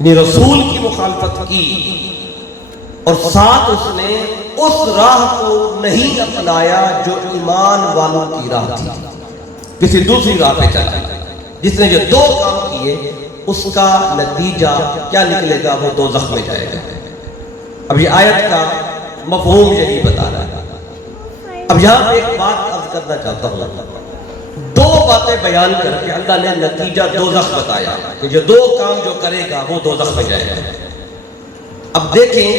یعنی رسول کی مخالفت کی اور ساتھ اس نے اس راہ کو نہیں اپنایا جو ایمان والوں کی راہ تھی، کسی دوسری راہ پہ چلا۔ جس نے جو دو کام کیے اس کا نتیجہ کیا نکلے گا؟ وہ دوزخ میں جائے گا۔ اب یہ آیت کا مفہوم یہی بتا رہا ہے۔ اب یہاں پہ ایک بات عرض کرنا چاہتا ہوں، دو باتیں بیان کر کے اللہ نے نتیجہ دوزخ بتایا کہ جو دو کام جو کرے گا وہ دوزخ میں جائے گا۔ اب دیکھیں،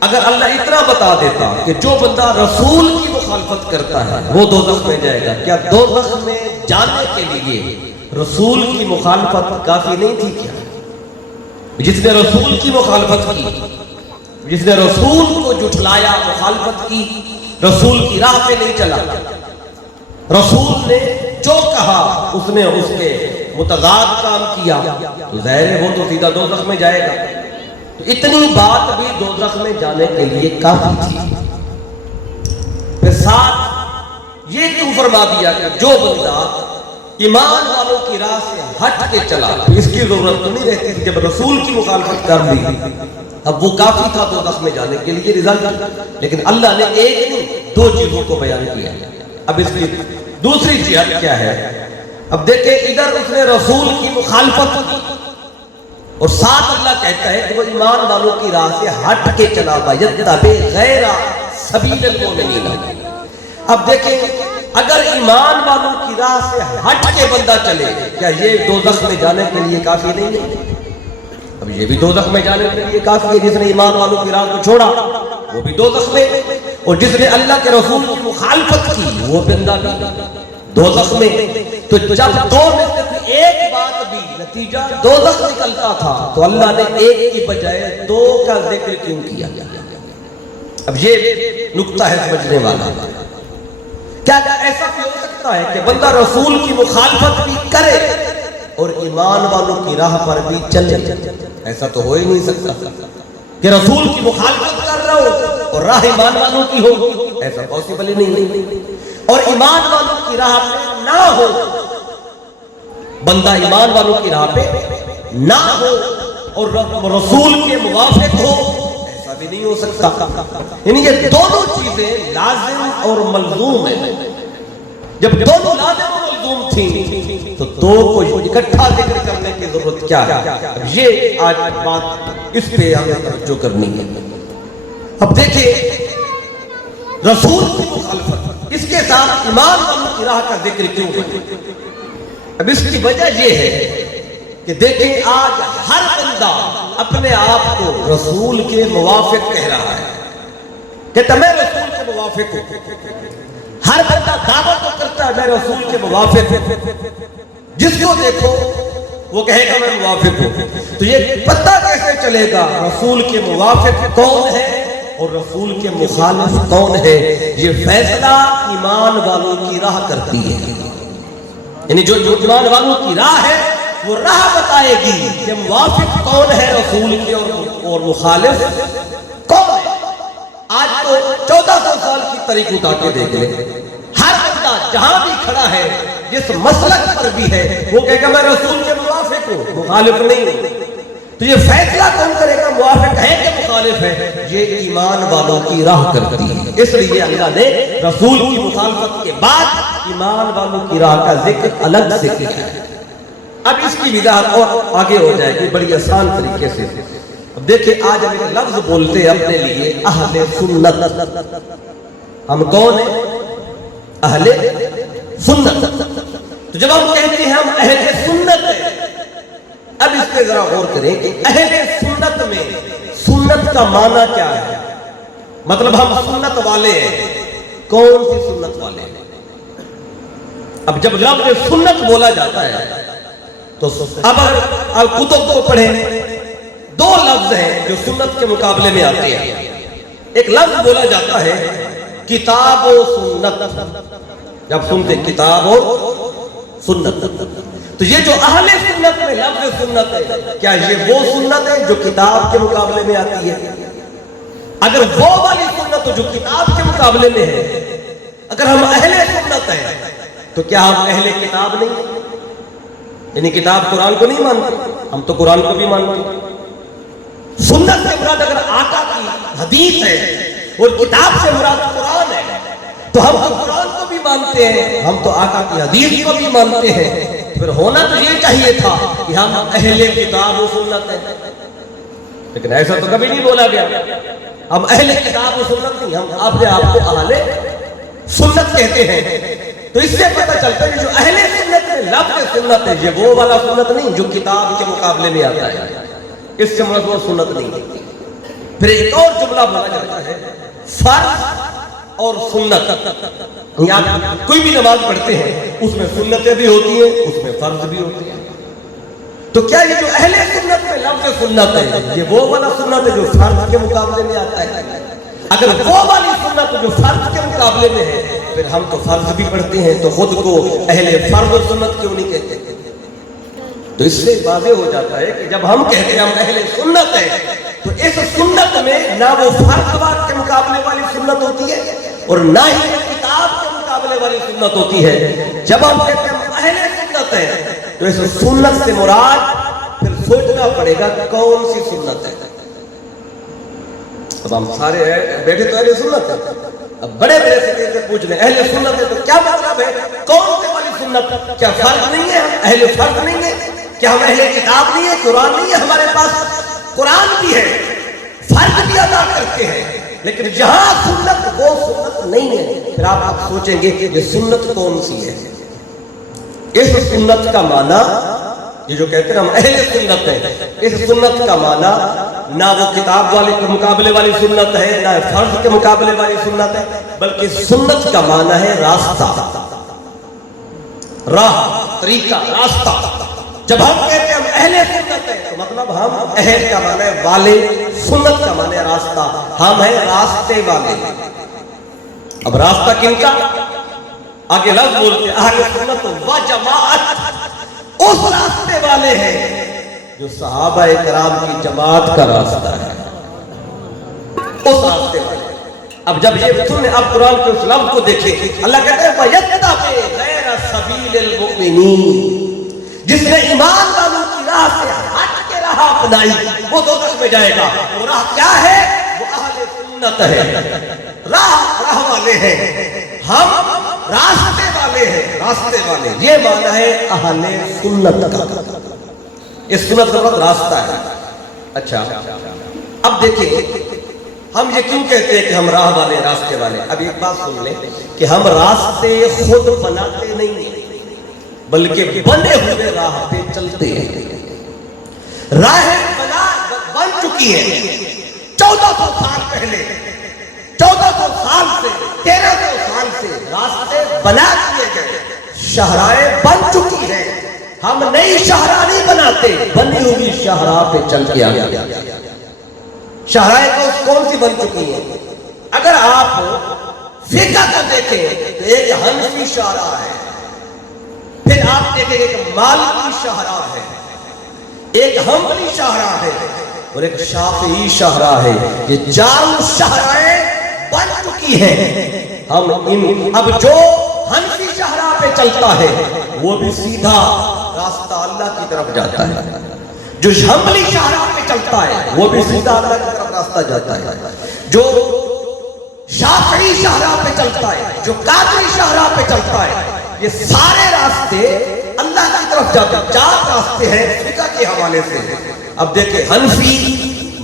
اگر اللہ اتنا بتا دیتا کہ جو بندہ رسول کی مخالفت کرتا ہے وہ دوزخ میں جائے گا، کیا دوزخ میں جانے کے لیے رسول کی مخالفت کافی نہیں تھی کیا؟ جس نے رسول کی مخالفت کی، جس نے رسول کو جھٹلایا، مخالفت کی، رسول کی راہ پہ نہیں چلا، رسول نے جو کہا اس نے اس کے متضاد کام کیا، تو ظاہر ہے وہ تو سیدھا دوزخ میں جائے گا۔ تو اتنی بات بھی دوزخ میں جانے کے لیے کافی تھی۔ پھر ساتھ یہ کیوں فرما دیا کہ جو بندہ ایمان والوں کی راہ سے ہٹ کے چلا، اس کی ضرورت تو نہیں رہتی تھی، جب رسول کی مخالفت کر لی اب وہ کافی تھا دوزخ میں جانے کے لیے رزلٹ۔ لیکن اللہ نے ایک نہیں دو چیزوں کو بیان کیا۔ اب اس کی دوسری جہت کیا ہے؟ اب دیکھیں، ادھر اس نے رسول کی مخالفت کی اور ساتھ اللہ کہتا ہے کہ وہ ایمان والوں کی راہ سے ہٹ کے چلا، وَيَتَّبِعْ غَيْرَ سَبِيلِ الْمُؤْمِنِينَ۔ اب دیکھیں، اگر ایمان والوں کی راہ سے ہٹ کے بندہ چلے، کیا یہ دوزخ میں جانے کے لیے کافی نہیں ہے؟ اب یہ بھی دوزخ میں جانے کے لیے کافی ہے۔ جس نے ایمان والوں کی راہ کو چھوڑا وہ بھی دوزخ میں، اور جس نے اللہ کے رسول کی مخالفت کی وہ بندہ بھی دوزخ میں۔ تو جب دو میں سے ایک بات بھی نتیجہ دوزخ نکلتا تھا تو اللہ نے ایک کی بجائے دو کا ذکر کیوں کیا؟ اب یہ نکتہ ہے سمجھنے والا۔ کیا ایسا بھی ہو سکتا ہے کہ بندہ رسول کی مخالفت بھی کرے اور ایمان والوں کی راہ پر بھی چلے؟ ایسا تو ہو ہی نہیں سکتا کہ رسول کی مخالفت کر رہا ہو اور راہ ایمان والوں کی ہو، ایسا پاسبل ہی نہیں۔ اور ایمان والوں کی راہ پہ نہ ہو، بندہ ایمان والوں کی راہ پہ نہ ہو اور رسول کے موافق ہو، ایسا بھی نہیں ہو سکتا۔ یعنی یہ دونوں چیزیں لازم اور ملزوم ہیں۔ جب دونوں لازم اور ملزوم تھیں تو دو کو اکٹھا ذکر کرنے کی ضرورت کیا ہے؟ یہ آج بات اس پہ ہمیں توجہ کرنی ہے۔ اب دیکھیں، رسول کی مخالفت، اس کے ساتھ ایمان والوں کی راہ کا ذکر کیوں ہے؟ اب اس کی وجہ یہ ہے کہ دیکھیں، آج ہر بندہ اپنے آپ کو رسول کے موافق کہہ رہا ہے، کہتا میں رسول کے موافق ہوں۔ ہر بندہ دعویٰ تو کرتا ہے میں رسول کے موافق ہوں، جس کو دیکھو وہ کہے گا میں موافق ہوں۔ تو یہ پتہ کیسے چلے گا رسول کے موافق کون ہے اور رسول کے مخالف کون ہے؟ یہ فیصلہ ایمان والوں کی راہ کرتی ہے۔ یعنی جو ایمان والوں کی راہ ہے وہ راہ بتائے گی کہ موافق کون ہے رسول کے اور مخالف کون ہے۔ آج تو 1400 سال کی تاریخ اٹھا کے دیکھ لیں، ہر بندہ جہاں بھی کھڑا ہے، جس مسلک پر بھی ہے، وہ کہے گا میں رسول کے موافق ہوں، مخالف نہیں ہوں۔ تو یہ فیصلہ کون کرے گا موافق ہے کہ مخالف ہے؟ یہ ایمان والوں کی راہ کرتی ہے۔ اس لیے اللہ نے رسول کی مخالفت کے بعد ایمان والوں کی راہ کا ذکر الگ سے کیا ہے۔ اب اس کی وضاحت اور آگے ہو جائے گی بڑی آسان طریقے سے۔ اب دیکھیں، آج ہم ایک لفظ بولتے ہیں اپنے لیے، اہل سنت۔ ہم کون ہیں؟ اہل سنت۔ تو جب ہم کہتے ہیں ہم اہل سنت ہیں، اب اس پہ ذرا غور کریں کہ اہل سنت میں سنت کا معنی کیا ہے؟ مطلب ہم سنت والے ہیں، کون سی سنت والے ہیں؟ اب جب لفظ سنت بولا جاتا ہے تو اب اگر کتب کو پڑھیں، دو لفظ ہیں جو سنت کے مقابلے میں آتے ہیں۔ ایک لفظ بولا جاتا ہے کتاب و سنت، جب سنتے کتاب و سنت، تو یہ جو اہل سنت میں لفظ سنت ہے، کیا یہ وہ سنت ہے جو کتاب کے مقابلے میں آتی ہے؟ اگر وہ والی سنت جو کتاب کے مقابلے میں ہے، اگر ہم اہل سنت ہیں تو کیا ہم اہل کتاب نہیں ہیں؟ یعنی کتاب قرآن کو نہیں مانتے؟ ہم تو قرآن کو بھی مانتے ہیں. سنت سے مراد اگر آقا کی حدیث ہے اور کتاب سے مراد قرآن ہے تو ہم تو قرآن کو بھی مانتے ہیں, ہم تو آقا کی حدیث کو بھی مانتے ہیں. پھر ہونا تو یہ چاہیے تھا کہ ہم اہل کتاب و سنت ہیں, لیکن ایسا تو کبھی نہیں بولا گیا. ہم اہل کتاب و سنت نہیں, ہم اپنے آپ کو اہل سنت کہتے ہیں. تو اس سے پتہ چلتا ہے کہ جو اہل سنت ہے, لفظ سنت ہے, یہ وہ والا سنت نہیں جو کتاب کے مقابلے میں آتا ہے, اس سے مراد وہ سنت نہیں. پھر ایک اور جملہ بولا جاتا ہے فرض اور سنت. یا کوئی بھی نماز پڑھتے ہیں اس میں سنتیں بھی ہوتی ہیں, اس میں فرض بھی ہوتی ہیں. تو کیا یہ جو اہل سنت میں لفظ سنت ہے یہ وہ والا سنت ہے جو فرض کے مقابلے میں آتا ہے؟ اگر وہ والی سنت جو فرض کے مقابلے میں ہے پھر ہم تو فرض بھی پڑھتے ہیں, تو خود کو اہل فرض و سنت کیوں نہیں کہتے؟ تو اس سے واضح ہو جاتا ہے کہ جب ہم کہتے ہیں ہم اہل سنت ہیں تو اس سنت میں نہ وہ فرض بات کے مقابلے والی سنت ہوتی ہے اور نہ ہی کتاب کے مقابلے والی سنت ہوتی ہے. جب ہم کہتے ہیں ہم اہل سنت ہیں تو اس سنت سے مراد پھر سوچنا پڑے گا کون سی سنت ہے. اب ہم سارے بیٹھے تو اہل سنت ہیں, اب بڑے بڑے سے پوچھ لیں اہل سنت ہے تو کیا مطلب ہے, کون سی والی سنت؟ کیا فرض نہیں ہے, ہم اہل فرض نہیں ہے؟ کیا ہم اہل کتاب نہیں ہے, قرآن نہیں ہے ہمارے پاس؟ قرآن بھی ہے, فرض بھی ادا کرتے ہیں, لیکن جہاں سنت وہ سنت نہیں ہے. پھر آپ سوچیں گے کہ یہ سنت کون سی ہے. اس سنت کا معنی یہ جو کہتے ہیں ہم اہل سنت ہیں, اس سنت کا معنی نہ وہ کتاب والے کے مقابلے والی سنت ہے نہ فرض کے مقابلے والی سنت ہے, بلکہ سنت کا معنی ہے راستہ, راہ, طریقہ, راستہ. جب ہم کہتے ہیں ہم اہل سنت ہیں تو مطلب ہم اہل کا معنی ہے والے, سنت کا معنی ہے راستہ, ہم ہیں راستے والے. اب راستہ کن کا؟ آگے لفظ بولتے ہیں اہل سنت و جماعت, اس راستے والے ہیں جو صحابہ کرام کی جماعت کا راستہ ہے, اس راستے والے. اب جب یہ سنیں, اب قرآن کے اس لفظ کو دیکھیں, اللہ کہتے ہیں وَيَتَّبِعْ غَيْرَ سَبِيلِ الْمُؤْمِنِينَ, جس نے ایمان والوں کی راہ سے ہٹ کے راہ اپنائی وہ دوزخ میں جائے گا. وہ راہ کیا ہے؟ وہ اہل سنت ہے, راہ والے ہیں, ہم راستے والے ہیں, راستے والے. یہ معنی ہے اہل سنت کا. اس سنت کا مطلب راستہ ہے. اچھا اب دیکھیں ہم یہ کیوں کہتے ہیں کہ ہم راہ والے, راستے والے؟ اب ایک بات سن لیں کہ ہم راستے خود بناتے نہیں ہیں بلکہ بنے ہوئے راہ پہ چلتے ہیں. راہیں بن چکی ہیں 1400 سال پہلے, 1400 سال سے 1300 سال سے راستے بنا دیے گئے, شاہراہیں بن چکی ہیں. ہم نئی شاہراہ نہیں بناتے, بنی ہوئی شاہراہ پہ چل کے آ گیا. شاہراہیں کون سی بن چکی ہیں؟ اگر آپ فقہ کو دیکھیں تو ایک حنفی شاہراہ ہے, پھر آپ دیکھیں گے کہ مالکی شاہراہ ہے, ایک حنبلی شاہراہ ہے اور ایک شافعی شاہراہ ہے. یہ 4 شاہراہیں بن چکی ہیں. ہم اب جو حنفی شاہراہ پہ چلتا ہے وہ بھی سیدھا راستہ اللہ کی طرف جاتا ہے, جو حنبلی شاہراہ پہ چلتا ہے وہ بھی سیدھا اللہ کی طرف راستہ جاتا ہے, جو شافعی شاہراہ پہ چلتا ہے, جو قادری شاہراہ پہ چلتا ہے, یہ سارے راستے اللہ کی طرف جاتے ہیں. 4 راستے ہیں فقہ کے حوالے سے. اب دیکھیں حنفی,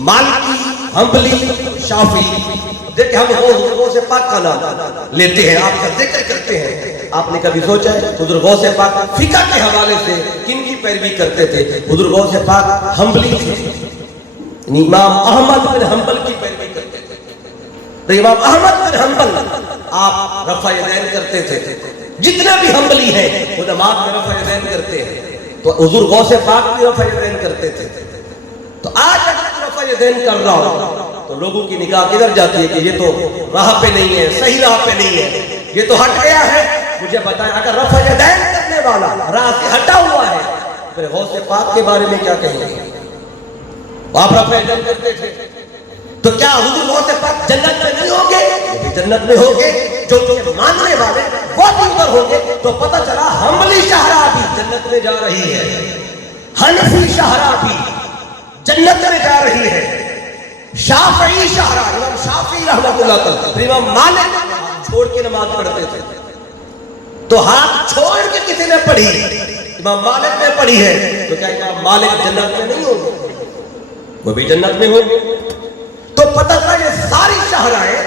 مالکی, حنبلی, شافعی. دیکھیں ہم حضور سے پاک کا نام لیتے ہیں, آپ کا ذکر کرتے ہیں. آپ نے کبھی سوچا ہے حضور غوث پاک فقہ کے حوالے سے کن کی پیروی کرتے تھے؟ حضور غوث پاک حنبلی تھے, امام احمد بن حنبل کی پیروی کرتے تھے. تو امام احمد بن حنبل آپ رفع یدین کرتے تھے. جتنے بھی حنبلی ہیں وہ نماز میں رفع یدین کرتے ہیں, تو حضور غوث پاک بھی رفع یدین کرتے تھے. تو آج اگر رفع یدین کر رہا ہوں تو لوگوں کی نگاہ کدھر جاتی ہے کہ یہ تو راہ پہ نہیں ہے, صحیح راہ پہ نہیں ہے, یہ تو ہٹ گیا ہے. مجھے بتائیں اگر رفع یدین کرنے والا راہ سے ہٹا ہوا ہے پھر غوث پاک کے بارے میں کیا کہیں گے؟ آپ رفع یدین کرتے تھے تو کیا حضور غوث پاک جنت میں نہیں ہوں گے؟ وہ بھی جنت میں ہوں گے. جو ماننے والے وہ بھی ادھر ہوں گے. تو پتہ چلا حنبلی شاہراہ بھی جنت میں جا رہی ہے, حنفی شاہراہ بھی جنت میں جا رہی ہے، شافعی شاہراہ، امام شافعی رحمۃ اللہ تعالی، امام مالک چھوڑ کے نماز پڑھتے تھے، تو ہاتھ چھوڑ کے کسی نے پڑھی، امام مالک نے پڑھی ہے، تو کیا امام مالک جنت میں نہیں ہوگا؟ وہ بھی جنت میں ہوگی۔ تو پتہ تھا یہ ساری شاہراہیں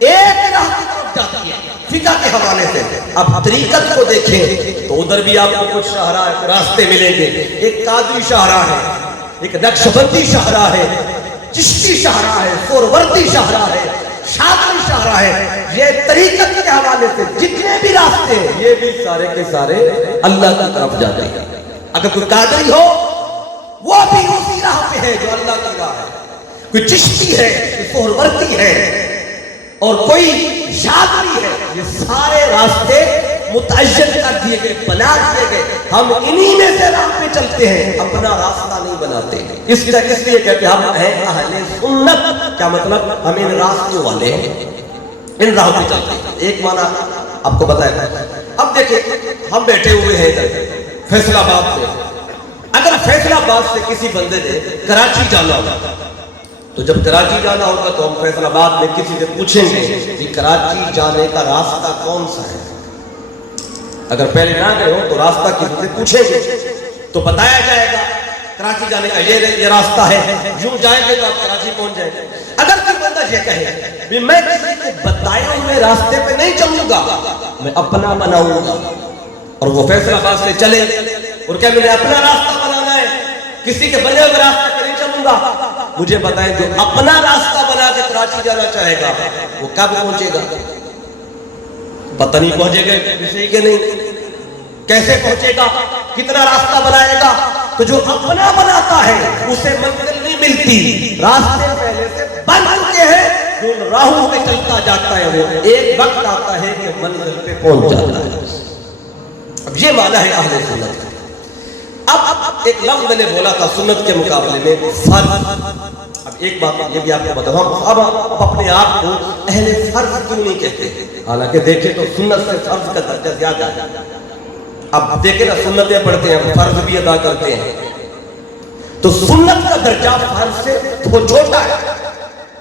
ایک راہ کی طرف جاتی ہیں فقہ کے حوالے سے۔ اب طریقت کو دیکھیں تو ادھر بھی آپ کو کچھ شاہراہ راستے ملیں گے، ایک قادری شاہراہ ہے، ایک نقشبندی شاہراہ ہے، چشتی شاہراہ ہے، سہروردی شاہراہ ہے، شاذلی شاہراہ ہے۔ یہ طریقت کے حوالے سے جتنے بھی راستے ہیں یہ بھی سارے کے سارے اللہ کی طرف جاتے ہیں۔ اگر کوئی قادری ہو وہ بھی اسی راہ پہ ہے جو اللہ کی راہ ہے، کوئی چشتی ہے، کوئی سہروردی ہے اور کوئی شاذلی ہے، یہ سارے راستے متعین کر دیے گئے، بنا دیے گئے۔ ہم انہی میں سے راہ پہ چلتے ہیں، اپنا راستہ نہیں بناتے۔ اس لیے کہتے ہیں ہم ہیں اہل سنت، کیا مطلب؟ ہم ان راستوں والے ہیں، ان راہوں پہ چلتے ہیں۔ ایک معنی آپ کو بتایا۔ اب دیکھیں ہم بیٹھے ہوئے ہیں ادھر فیصل آباد میں، اگر فیصل آباد سے کسی بندے نے کراچی جانا ہوگا تو جب کراچی جانا ہوگا تو ہم فیصل آباد میں کسی سے پوچھیں گے کہ کراچی جانے کا راستہ کون سا ہے۔ اگر پہلے نہ گئے ہو تو راستہ کسی سے پوچھیں گے تو بتایا جائے گا کراچی جانے کا یہ راستہ ہے، یوں جائیں گے تو آپ کراچی پہنچ جائیں گے۔ اگر کوئی بندہ یہ کہے کہ میں کسی کے بتائے ہوئے راستے پہ نہیں چلوں گا، میں اپنا بناؤں گا، اور وہ فیصل آباد سے چلے اور کہ میں نے اپنا راستہ بنانا ہے، کسی کے بنے ہوئے راستے پہ نہیں چلوں گا، مجھے بتائیں جو اپنا راستہ بنا کے کراچی جانا چاہے گا وہ کب پہنچے گا؟ پتہ نہیں پہنچے گا کسی کے نہیں، کیسے پہنچے گا، کتنا راستہ بنائے گا؟ تو جو اپنا بناتا ہے اسے منزل نہیں ملتی، راستے پہلے سے بن چکے ہیں، جو راہوں پہ چلتا جاتا ہے وہ ایک وقت آتا ہے کہ منزل پہ پہنچ جاتا ہے۔ اب یہ معنی ہے اہل سنت۔ اب ایک لفظ میں نے بولا تھا سنت کے مقابلے میں فرض۔ اب ایک بات یہ بھی آپ کو بتاؤں، اب اپنے آپ کو اہل فرض کیوں نہیں کہتے؟ حالانکہ دیکھیں تو سنت سے فرض کا درجہ زیادہ ہے۔ اب دیکھیں نا سنتیں پڑھتے ہیں، فرض بھی ادا کرتے ہیں، تو سنت کا درجہ فرض سے بہت چھوٹا ہے۔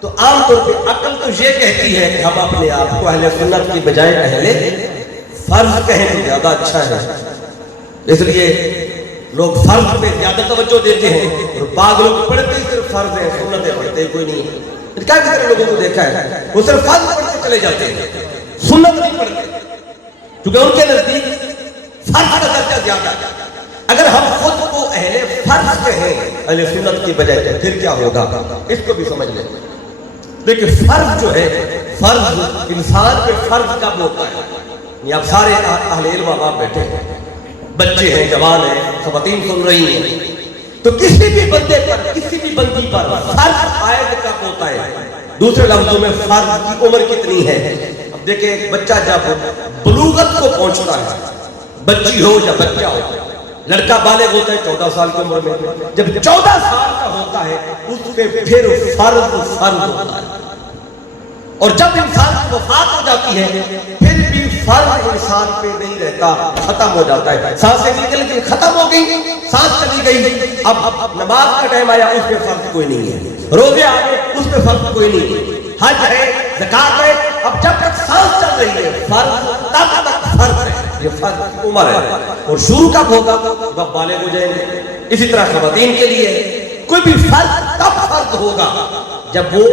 تو عام طور پہ عقل تو یہ کہتی ہے کہ ہم اپنے آپ کو اہل سنت کی بجائے اہل فرض کہیں تو زیادہ اچھا ہے، اس لیے لوگ فرض پہ زیادہ توجہ دیتے ہیں، اور بعض لوگ پڑھتے ہی صرف فرض ہیں، سنتیں پڑھتے کوئی نہیں ہے۔ کیا کسی لوگوں کو دیکھا ہے وہ صرف فرض پڑھتے چلے جاتے ہیں، سنت نہیں پڑھتے، کیونکہ ان کے نزدیک فرض کا درجہ زیادہ ہے۔ اگر ہم خود کو اہل فرض کہیں اہل سنت کی بجائے تو پھر کیا ہوگا، اس کو بھی سمجھ لیں۔ دیکھیں فرض جو ہے، فرض انسان پہ فرض کب ہوتا ہے؟ یہ آپ سارے اہل علم آپ بیٹھے ہیں، بچے ہیں، جوان ہیں، خواتین سن رہی ہیں، تو کسی بھی بندے پر، کسی بھی بندی پر فرض عائد کب ہوتا ہے؟ دوسرے لفظوں میں فرض کی عمر کتنی ہے؟ اب دیکھیں ایک بچہ جب بلوغت کو پہنچتا ہے، بچی ہو یا بچہ ہو، لڑکا بالغ ہوتا ہے 14 سال کی عمر میں، جب 14 سال کا ہوتا ہے اس پہ پھر فرض ہوتا ہے، اور جب انسان کی وفات ہو جاتی ہے پھر بھی فرض انسان پہ نہیں رہتا، ختم ہو جاتا ہے۔ سانسیں نکل گئی، ختم ہو گئی، سانس چلی گئی، اب نماز کا ٹائم آیا، اس پہ فرض کوئی نہیں ہے، روزے آ گئے، اس پہ فرض کوئی نہیں ہے، حج ہے، زکات ہے، اب جب تک سانس چل رہی ہے فرض تب تک فرض ہے، یہ فرض کی عمر ہے، اور شروع کب ہوگا؟ جب بالغ ہو جائیں گے۔ اسی طرح خواتین کے لیے کوئی بھی فرض تب فرض ہوگا جب وہ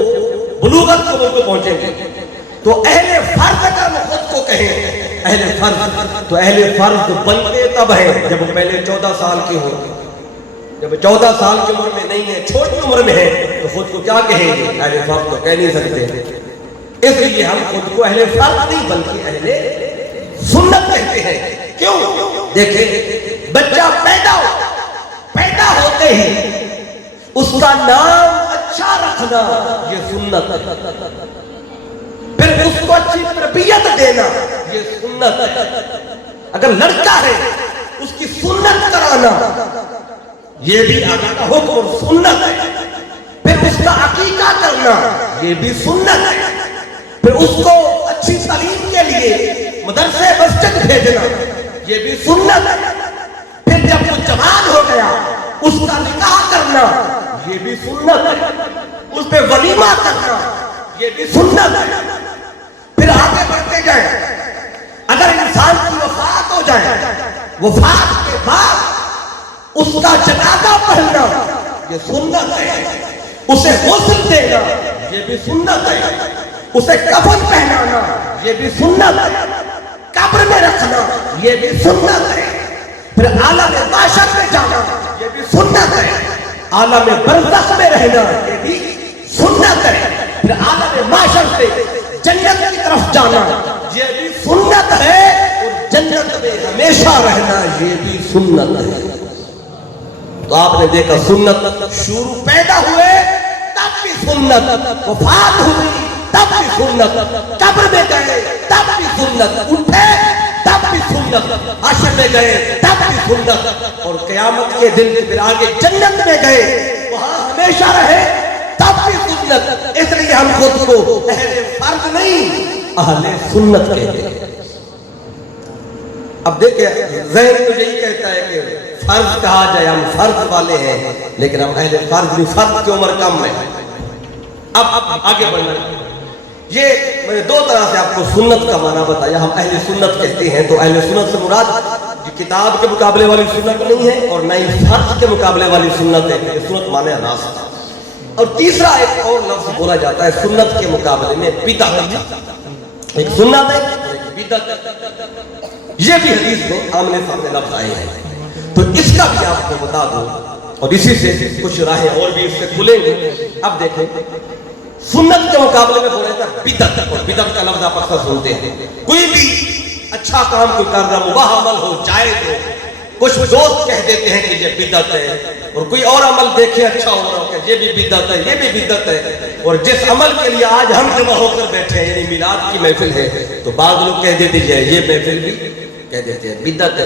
بلوغت کو پہنچیں گے۔ تو اہل فرض اگر ہم خود کو کہیں اہل فرض، تو اہل فرض بنتے تب ہیں جب پہلے 14 سال کے ہوں، جب 14 سال کی عمر میں نہیں ہے، چھوٹی عمر میں ہے، تو خود کو کیا کہیں گے؟ اہل فرض تو کہہ نہیں سکتے۔ اس لیے ہم خود کو اہل فرض نہیں بلکہ اہل سنت کہتے ہیں۔ کیوں؟ دیکھیں بچہ پیدا ہوتے ہی اس کا نام اچھا رکھنا یہ سنت ہے، پھر اس کو اچھی تربیت دینا یہ سنت ہے۔ اگر لڑکا ہے اس کی سنت کرانا یہ بھی آقا کا حکم اور سنت ہے، پھر اس کا عقیقہ کرنا یہ بھی سنت ہے، پھر اس کو اچھی تعلیم کے لیے مدرسے مسجد بھیجنا یہ بھی سنت ہے، پھر پھر جب وہ جوان ہو گیا اس کا نکاح کرنا یہ بھی سنت ہے، اس پہ ولیمہ کرنا یہ بھی سنت ہے۔ پھر آگے بڑھتے گئے، اگر انسان کی وفات ہو جائے، وفات کے بعد اس کا جنازہ پڑھنا یہ سنت ہے، اسے غسل دینا یہ بھی سنت ہے، اسے کفن پہنانا یہ بھی سنت ہے، قبر میں رکھنا یہ بھی سنت ہے، پھر عالم معاشر میں جانا یہ بھی سنت ہے، عالم برزخ میں رہنا یہ بھی سنت ہے، پھر عالم معاشر سے جنت کی طرف جانا یہ بھی سنت ہے، اور جنت میں ہمیشہ رہنا یہ بھی سنت ہے۔ تو آپ نے دیکھا سنت شروع پیدا ہوئے تب بھی سنت، وفات ہوئی تب بھی سنت، قبر میں گئے تب بھی سنت، اٹھے تب بھی سنت، حشر میں گئے تب بھی سنت، اور قیامت کے دن پھر آگے جنت میں گئے وہاں ہمیشہ رہے تب بھی سنت۔ اس لیے ہم خود کو اہل فرض نہیں اہل سنت کہتے ہیں۔ اب دیکھیں ذہن تو یہی کہتا ہے کہ فرض کہا جائے، ہم فرض والے ہیں، لیکن ہم اہل فرض نہیں، فرض کی عمر کم ہے۔ اب آگے بڑھنا، یہ میں نے دو طرح سے آپ کو سنت کا معنی بتایا۔ ہم اہل سنت کہتے ہیں تو اہل سنت سے مراد یہ کتاب کے مقابلے والی سنت نہیں ہے اور نہ ہی فرض کے مقابلے والی سنت ہے، یہ سنت معنی راستہ۔ اور تیسرا ایک اور لفظ بولا جاتا ہے سنت کے مقابلے میں بدعت، ایک سنت ہے ایک بدعت، یہ بھی حدیث میں آمنے سامنے لفظ آئے ہیں، تو اس کا بھی آپ کو بتا دوں اور اسی سے کچھ راہیں اور بھی اس سے کھلیں گے۔ اب دیکھیں سنت کے مقابلے میں بولا جاتا ہے بدعت، اور بدعت کا لفظ آپ اکثر سنتے ہیں، کوئی بھی اچھا کام کوئی کر رہا مباح عمل ہو جائز ہو، کچھ دوست کہہ دیتے ہیں کہ یہ بدعت ہے، اور کوئی اور عمل دیکھے اچھا ہو رہا ہو کہ یہ بھی بدعت ہے، یہ بھی بدعت ہے، اور جس عمل کے لیے آج ہم جمع ہو کر بیٹھے ہیں یعنی میلاد کی محفل ہے تو بعض لوگ کہہ دیتے ہیں یہ محفل بھی کہہ دیتے ہیں بدعت ہے،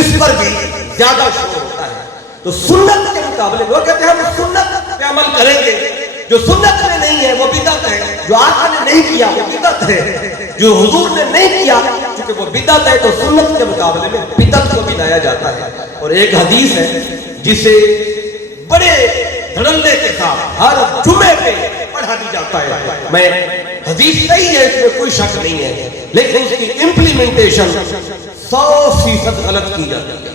اس پر بھی زیادہ شور ہوتا ہے۔ تو سنت کے مقابلے وہ کہتے ہیں ہم سنت پہ عمل کریں گے، جو سنت میں نہیں ہے وہ بدعت ہے، جو آقا نے نہیں کیا وہ بدعت ہے، جو حضور نے نہیں کیا چونکہ وہ بدعت ہے، تو سنت کے مقابلے میں بدعت کو بھی لایا جاتا ہے۔ اور ایک حدیث ہے جسے بڑے دھڑلے کے ساتھ ہر جمعے پہ پڑھا بھی جاتا ہے، میں حدیث صحیح ہے اس میں کوئی شک نہیں ہے، لیکن اس کی امپلیمنٹیشن 100% غلط کی جاتی ہے۔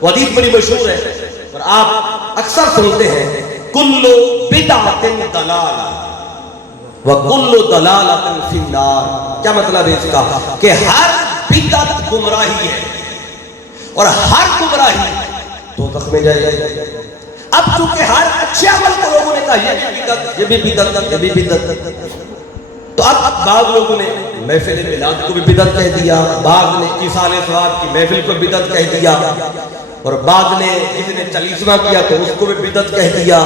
وہ حدیث بڑی مشہور ہے اور آپ اکثر سنتے ہیں کل بدعت ضلالہ وکل ضلالۃ فی النار۔ کیا مطلب ہے اس کا؟ کہ ہر بدعت گمراہی ہے اور ہر گمراہی دوزخ میں جائے گا۔ اب چونکہ ہر اچھے عمل کو لوگوں نے کہا یہ بھی بدعت، یہ بھی بدعت، یہ بھی بدعت، تو اب بعض لوگوں نے محفل میلاد کو بھی بدعت کہہ دیا، بعض نے ایصال ثواب کی محفل کو بدعت کہہ دیا، اور بعض نے کسی نے چالیسواں کیا تو اس کو بھی بدعت کہہ دیا،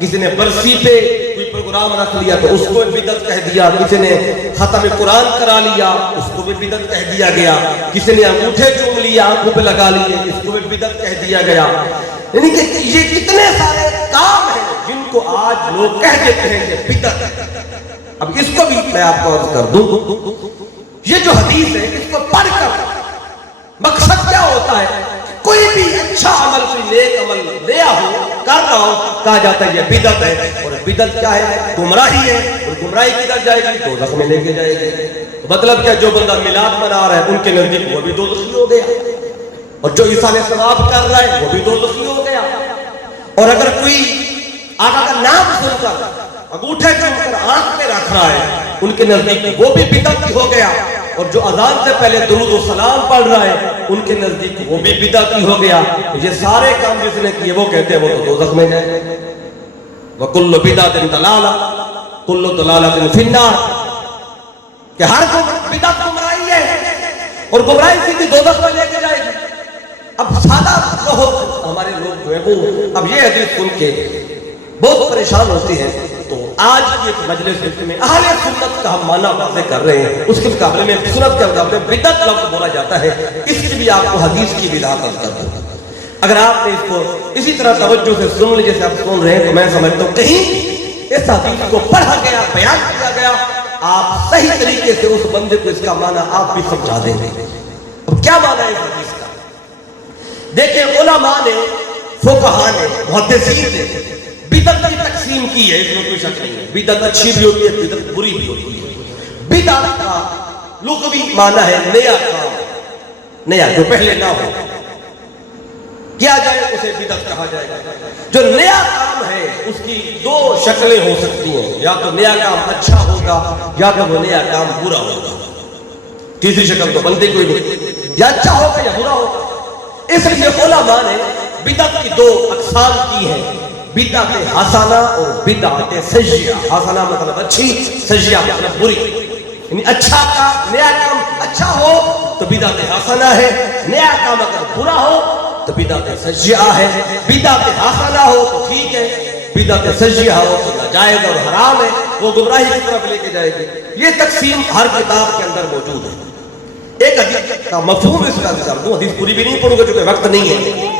کسی نے برسی پہ کوئی پروگرام رکھ لیا تو اس کو بھی بدعت کہہ دیا، کسی نے ختم قرآن کرا لیا اس کو بھی بدعت کہہ دیا گیا، کسی نے انگوٹھے چوم لیا آنکھوں پہ لگا لیے اس کو بھی بدعت کہہ دیا گیا۔ یعنی کہ یہ کتنے سارے کام ہیں جن کو آج لوگ کہہ دیتے ہیں یہ بدعت ہے۔ اب اس کو بھی میں آپ کو عرض کر دوں، یہ جو حدیث ہے اس کو پڑھ کر مقصد کیا ہوتا ہے؟ کوئی بھی اچھا عمل کوئی نیک عمل لیا ہو کر رہا ہو کہا جاتا ہے یہ بدعت ہے، اور بدعت کیا ہے؟ گمراہی ہے، اور گمراہی کدھر جائے گی؟ دوزخ میں لے کے جائے گی۔ مطلب کیا؟ جو بندہ میلاد منا رہا ہے ان کے نزدیک وہ بھی دوزخی ہو گیا، اور جو ایصال ثواب کر رہا ہے وہ بھی دوزخی ہو گیا، اور اگر کوئی آقا کا نام سن کر انگوٹھے چوم کر آنکھ پہ رکھ رہا ہے ان کے نزدیک وہ بھی بدعتی ہو گیا، اور جو اذان سے پہلے درود و سلام پڑھ رہا ہے ان کے نزدیک وہ بھی بدعتی ہو گیا۔ یہ سارے کام جس نے کیے وہ کہتے ہیں وہ تو دوزخ میں جائے گا۔ وَكُلُّ بِدْعَةٍ ضَلَالَةٍ كُلُّ ضَلَالَةٍ فِي النَّارِ، کہ ہر بدعت گمراہی ہے اور گمراہی سیدھی دوزخ میں لے کے جائے گی۔ اب سادہ لوگ ہمارے لوگ جو ہے وہ اب یہ حدیث سن کے بہت پریشان ہوتے ہیں، تو آج کی ایک مجلس میں اہل سنت کا ہم معنی واضح کر رہے ہیں، اس کے مقابلے میں سنت کے مقابلے میں بدعت لفظ بولا جاتا ہے، اس کی بھی آپ کو حدیث کی وضاحت کر دوں۔ اگر آپ نے اس کو اسی طرح توجہ سے سن لیں جیسے آپ سن رہے ہیں تو میں سمجھتا ہوں کہیں اس حدیث کو پڑھا گیا، بیان کیا گیا، آپ صحیح طریقے سے اس بندے کو اس کا معنی آپ بھی سمجھا دیں گے۔ اب کیا معنی ہے اس حدیث کا؟ دیکھیں علماء نے، فقہاء نے، محدثین نے بدعت کی تقسیم کی ہے، اس میں کوئی شک نہیں ہے۔ بدعت اچھی بھی ہوتی ہے، بدعت بری بھی ہوتی ہے۔ بدعت کا لغوی معنی ہے نیا کام، نیا جو پہلے نہ ہو کیا جائے اسے بدعت کہا جائے گا۔ جو نیا کام ہے اس کی دو شکلیں ہو سکتی ہیں، یا تو نیا کام اچھا ہوگا یا تو وہ نیا کام برا ہوگا، تیسری شکل تو بنتی کوئی نہیں، یا اچھا ہوگا یا برا ہوگا۔ اس لیے علماء نے بدعت کی دو اقسام کی ہیں، بدعت حسنہ اور بدعت سیئہ۔ حسنہ مطلب اچھی، سیئہ مطلب بری، یعنی اچھا کام، نیا کام اچھا ہو تو بدعت حسنہ ہے، نیا کام اگر برا ہو تو بدعت سیئہ ہے۔ بدعت حسنہ ہو تو ٹھیک ہے، بدعت سیئہ ہو تو ناجائز اور حرام ہے، وہ گمراہی کی طرف لے کے جائے گی۔ یہ تقسیم ہر کتاب کے اندر موجود ہے۔ ایک حدیث کا مفہوم اس کا ذکر دوں، حدیث پوری بھی نہیں پڑھوں گا چونکہ وقت نہیں ہے۔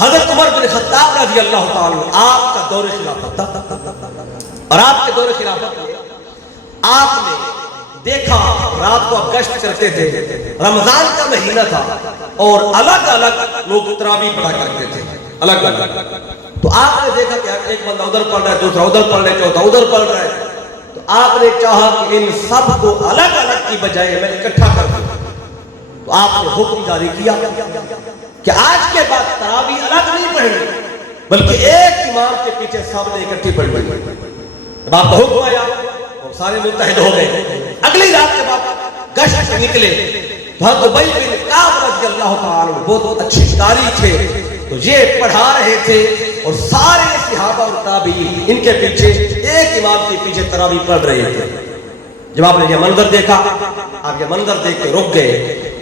حضرت عمر بن خطاب رضی اللہ تعالیٰ عنہ، آپ کا دور خلافت تھا، اور آپ کے دور خلافت میں آپ نے دیکھا رات کو آپ گشت کرتے تھے، رمضان کا مہینہ تھا اور الگ الگ لوگ تراویح پڑھا کرتے تھے، الگ الگ۔ تو آپ نے دیکھا کہ ایک بندہ ادھر پڑھ رہا ہے، دوسرا ادھر پڑھ رہا ہے، چوتھا ادھر پڑھ رہا ہے، تو آپ نے چاہا کہ ان سب کو الگ الگ کی بجائے میں اکٹھا کر دوں۔ تو آپ نے حکم جاری کیا کہ آج کے بعد تراویح الگ نہیں پڑھنی بلکہ ایک امام کے پیچھے سب نے اکٹھی پڑھنی۔ جب آپ کا حکم آیا اور سارے متحد ہو گئے، اگلی رات کے بعد گشت نکلے تو حضرت ابی بن کعب رضی اللہ تعالیٰ عنہ بہت اچھی قاری تھے، تو یہ پڑھا رہے تھے اور سارے صحابہ اور تابعین ان کے پیچھے ایک امام کے پیچھے تراویح پڑھ رہے تھے۔ جب آپ نے یہ منظر دیکھا، آپ یہ منظر دیکھ کے رک گئے